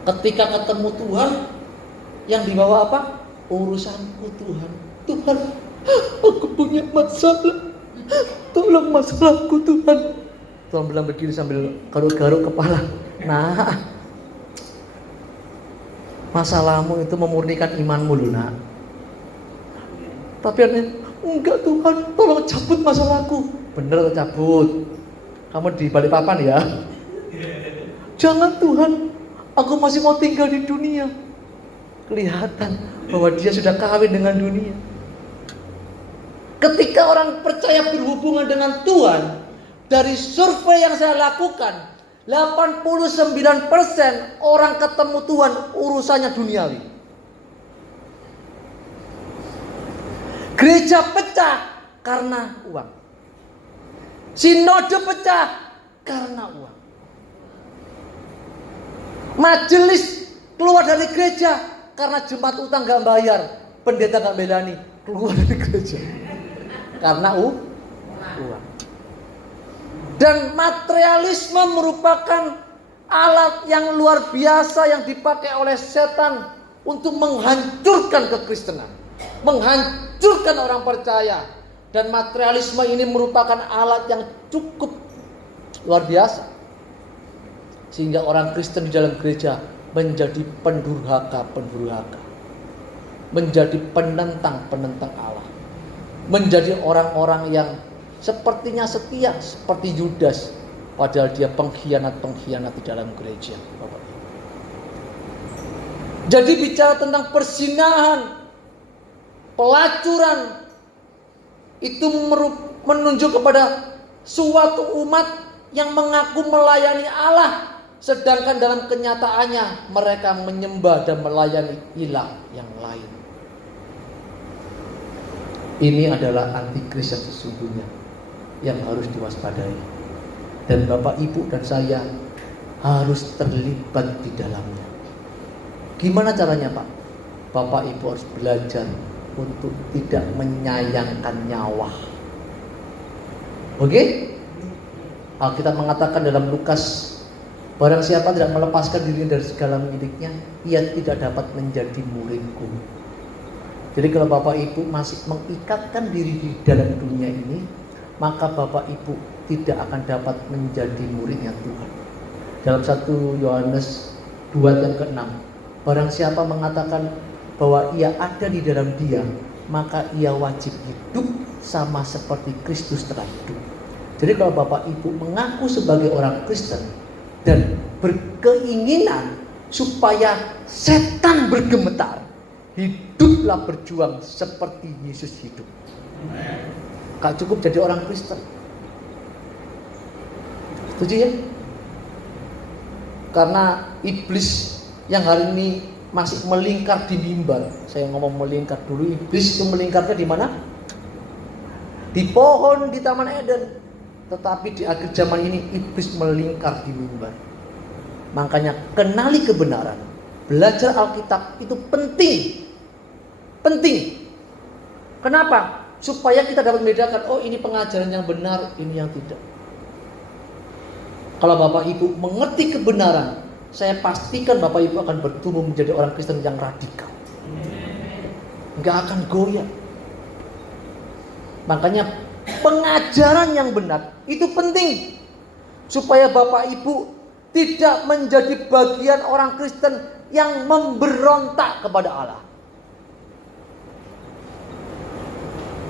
Ketika ketemu Tuhan yang dibawa apa? Urusanku Tuhan. Tuhan, aku punya masalah. Tolong masalahku Tuhan. Tuhan bilang begini sambil garuk-garuk kepala. Nah, masalahmu itu memurnikan imanmu loh nak. Tapi aneh, enggak Tuhan, tolong cabut masalahku. Bener cabut. Kamu di Balikpapan ya? Jangan Tuhan, aku masih mau tinggal di dunia. Kelihatan bahwa dia sudah kawin dengan dunia. Ketika orang percaya berhubungan dengan Tuhan, dari survei yang saya lakukan, 89% orang ketemu Tuhan urusannya duniawi. Gereja pecah karena uang. Sinode pecah karena uang. Majelis keluar dari gereja karena jemaat utang gak bayar, pendeta gak belani, keluar dari gereja karena uang. Dan materialisme merupakan alat yang luar biasa yang dipakai oleh setan untuk menghancurkan kekristenan, menghancurkan orang percaya. Dan materialisme ini merupakan alat yang cukup luar biasa, sehingga orang Kristen di dalam gereja menjadi pendurhaka, menjadi penentang Allah, menjadi orang-orang yang sepertinya setia seperti Yudas, padahal dia pengkhianat di dalam gereja. Jadi bicara tentang perzinahan, pelacuran, itu menunjuk kepada suatu umat yang mengaku melayani Allah, sedangkan dalam kenyataannya mereka menyembah dan melayani ilah yang lain. Ini adalah antikris yang sesungguhnya yang harus diwaspadai. Dan Bapak, Ibu, dan saya harus terlibat di dalamnya. Gimana caranya Pak? Bapak Ibu harus belajar untuk tidak menyayangkan nyawa. Oke? Alkitab mengatakan dalam Lukas, barang siapa tidak melepaskan dirinya dari segala miliknya, ia tidak dapat menjadi muridku. Jadi kalau Bapak Ibu masih mengikatkan diri di dalam dunia ini, maka Bapak Ibu tidak akan dapat menjadi muridnya Tuhan. Dalam 1 Yohanes 2 ayat ke-6, barang siapa mengatakan bahwa ia ada di dalam Dia maka ia wajib hidup sama seperti Kristus telah hidup. Jadi kalau Bapak Ibu mengaku sebagai orang Kristen dan berkeinginan supaya setan bergemetar, hiduplah berjuang seperti Yesus hidup. Gak cukup jadi orang Kristen. Setuju ya? Karena iblis yang hari ini masih melingkar di mimbar. Saya ngomong melingkar dulu, iblis itu melingkarnya di mana? Di pohon di Taman Eden. Tetapi di akhir zaman ini iblis melingkar di mimbar. Makanya kenali kebenaran. Belajar Alkitab itu penting. Penting. Kenapa? Supaya kita dapat membedakan, oh ini pengajaran yang benar, ini yang tidak. Kalau Bapak Ibu mengerti kebenaran, saya pastikan Bapak Ibu akan bertumbuh menjadi orang Kristen yang radikal. Nggak akan goyah. Makanya pengajaran yang benar itu penting. Supaya Bapak Ibu tidak menjadi bagian orang Kristen yang memberontak kepada Allah.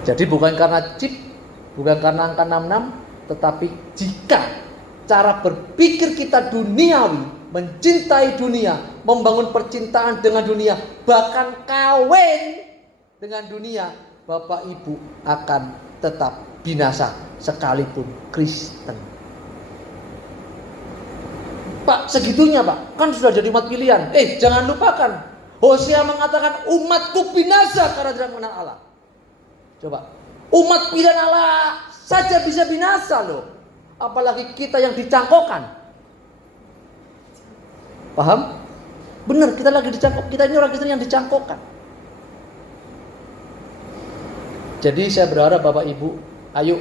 Jadi bukan karena chip, bukan karena angka 66, tetapi jika cara berpikir kita duniawi, mencintai dunia, membangun percintaan dengan dunia, bahkan kawin dengan dunia, Bapak Ibu akan tetap binasa sekalipun Kristen. Pak, segitunya Pak, kan sudah jadi umat pilihan. Jangan lupakan, Hosea mengatakan umatku binasa karena tidak mengenal Allah. Coba, umat pilihan Allah saja bisa binasa loh, apalagi kita yang dicangkokkan. Paham? Benar, kita lagi dicangkok. Kita ini orang Kristen yang dicangkokkan. Jadi saya berharap Bapak Ibu, ayo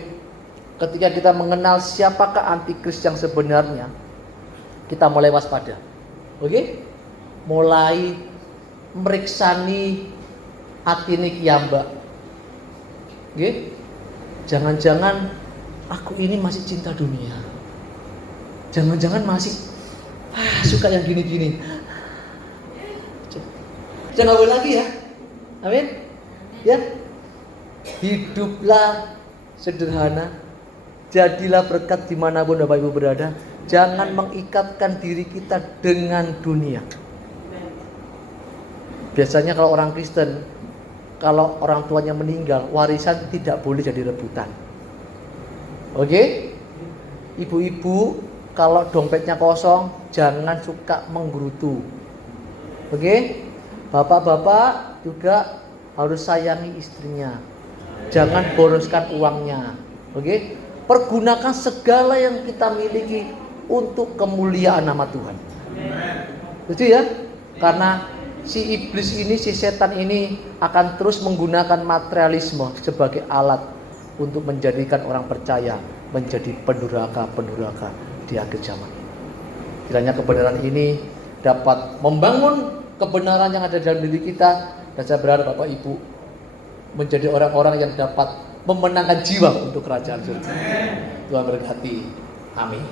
ketika kita mengenal siapakah antikris yang sebenarnya, kita mulai waspada. Oke? Mulai meriksani atini kiyamba. Oke? Jangan-jangan aku ini masih cinta dunia. Jangan-jangan masih suka yang gini-gini. Jangan boleh lagi ya. Amin. Ya. Hiduplah sederhana. Jadilah berkat dimanapun Bapak Ibu berada. Jangan mengikatkan diri kita dengan dunia. Biasanya kalau orang Kristen, kalau orang tuanya meninggal, warisan tidak boleh jadi rebutan. Oke? Ibu-ibu, kalau dompetnya kosong, jangan suka menggerutu. Oke? Bapak-bapak juga harus sayangi istrinya. Jangan boroskan uangnya. Oke? Pergunakan segala yang kita miliki untuk kemuliaan nama Tuhan. Setuju ya? Karena si iblis ini, si setan ini akan terus menggunakan materialisme sebagai alat untuk menjadikan orang percaya menjadi pendurhaka-pendurhaka di akhir zaman. Kiranya kebenaran ini dapat membangun kebenaran yang ada dalam diri kita, dan saya berharap Bapak Ibu menjadi orang-orang yang dapat memenangkan jiwa untuk kerajaan surga. Tuhan berkati. Amin.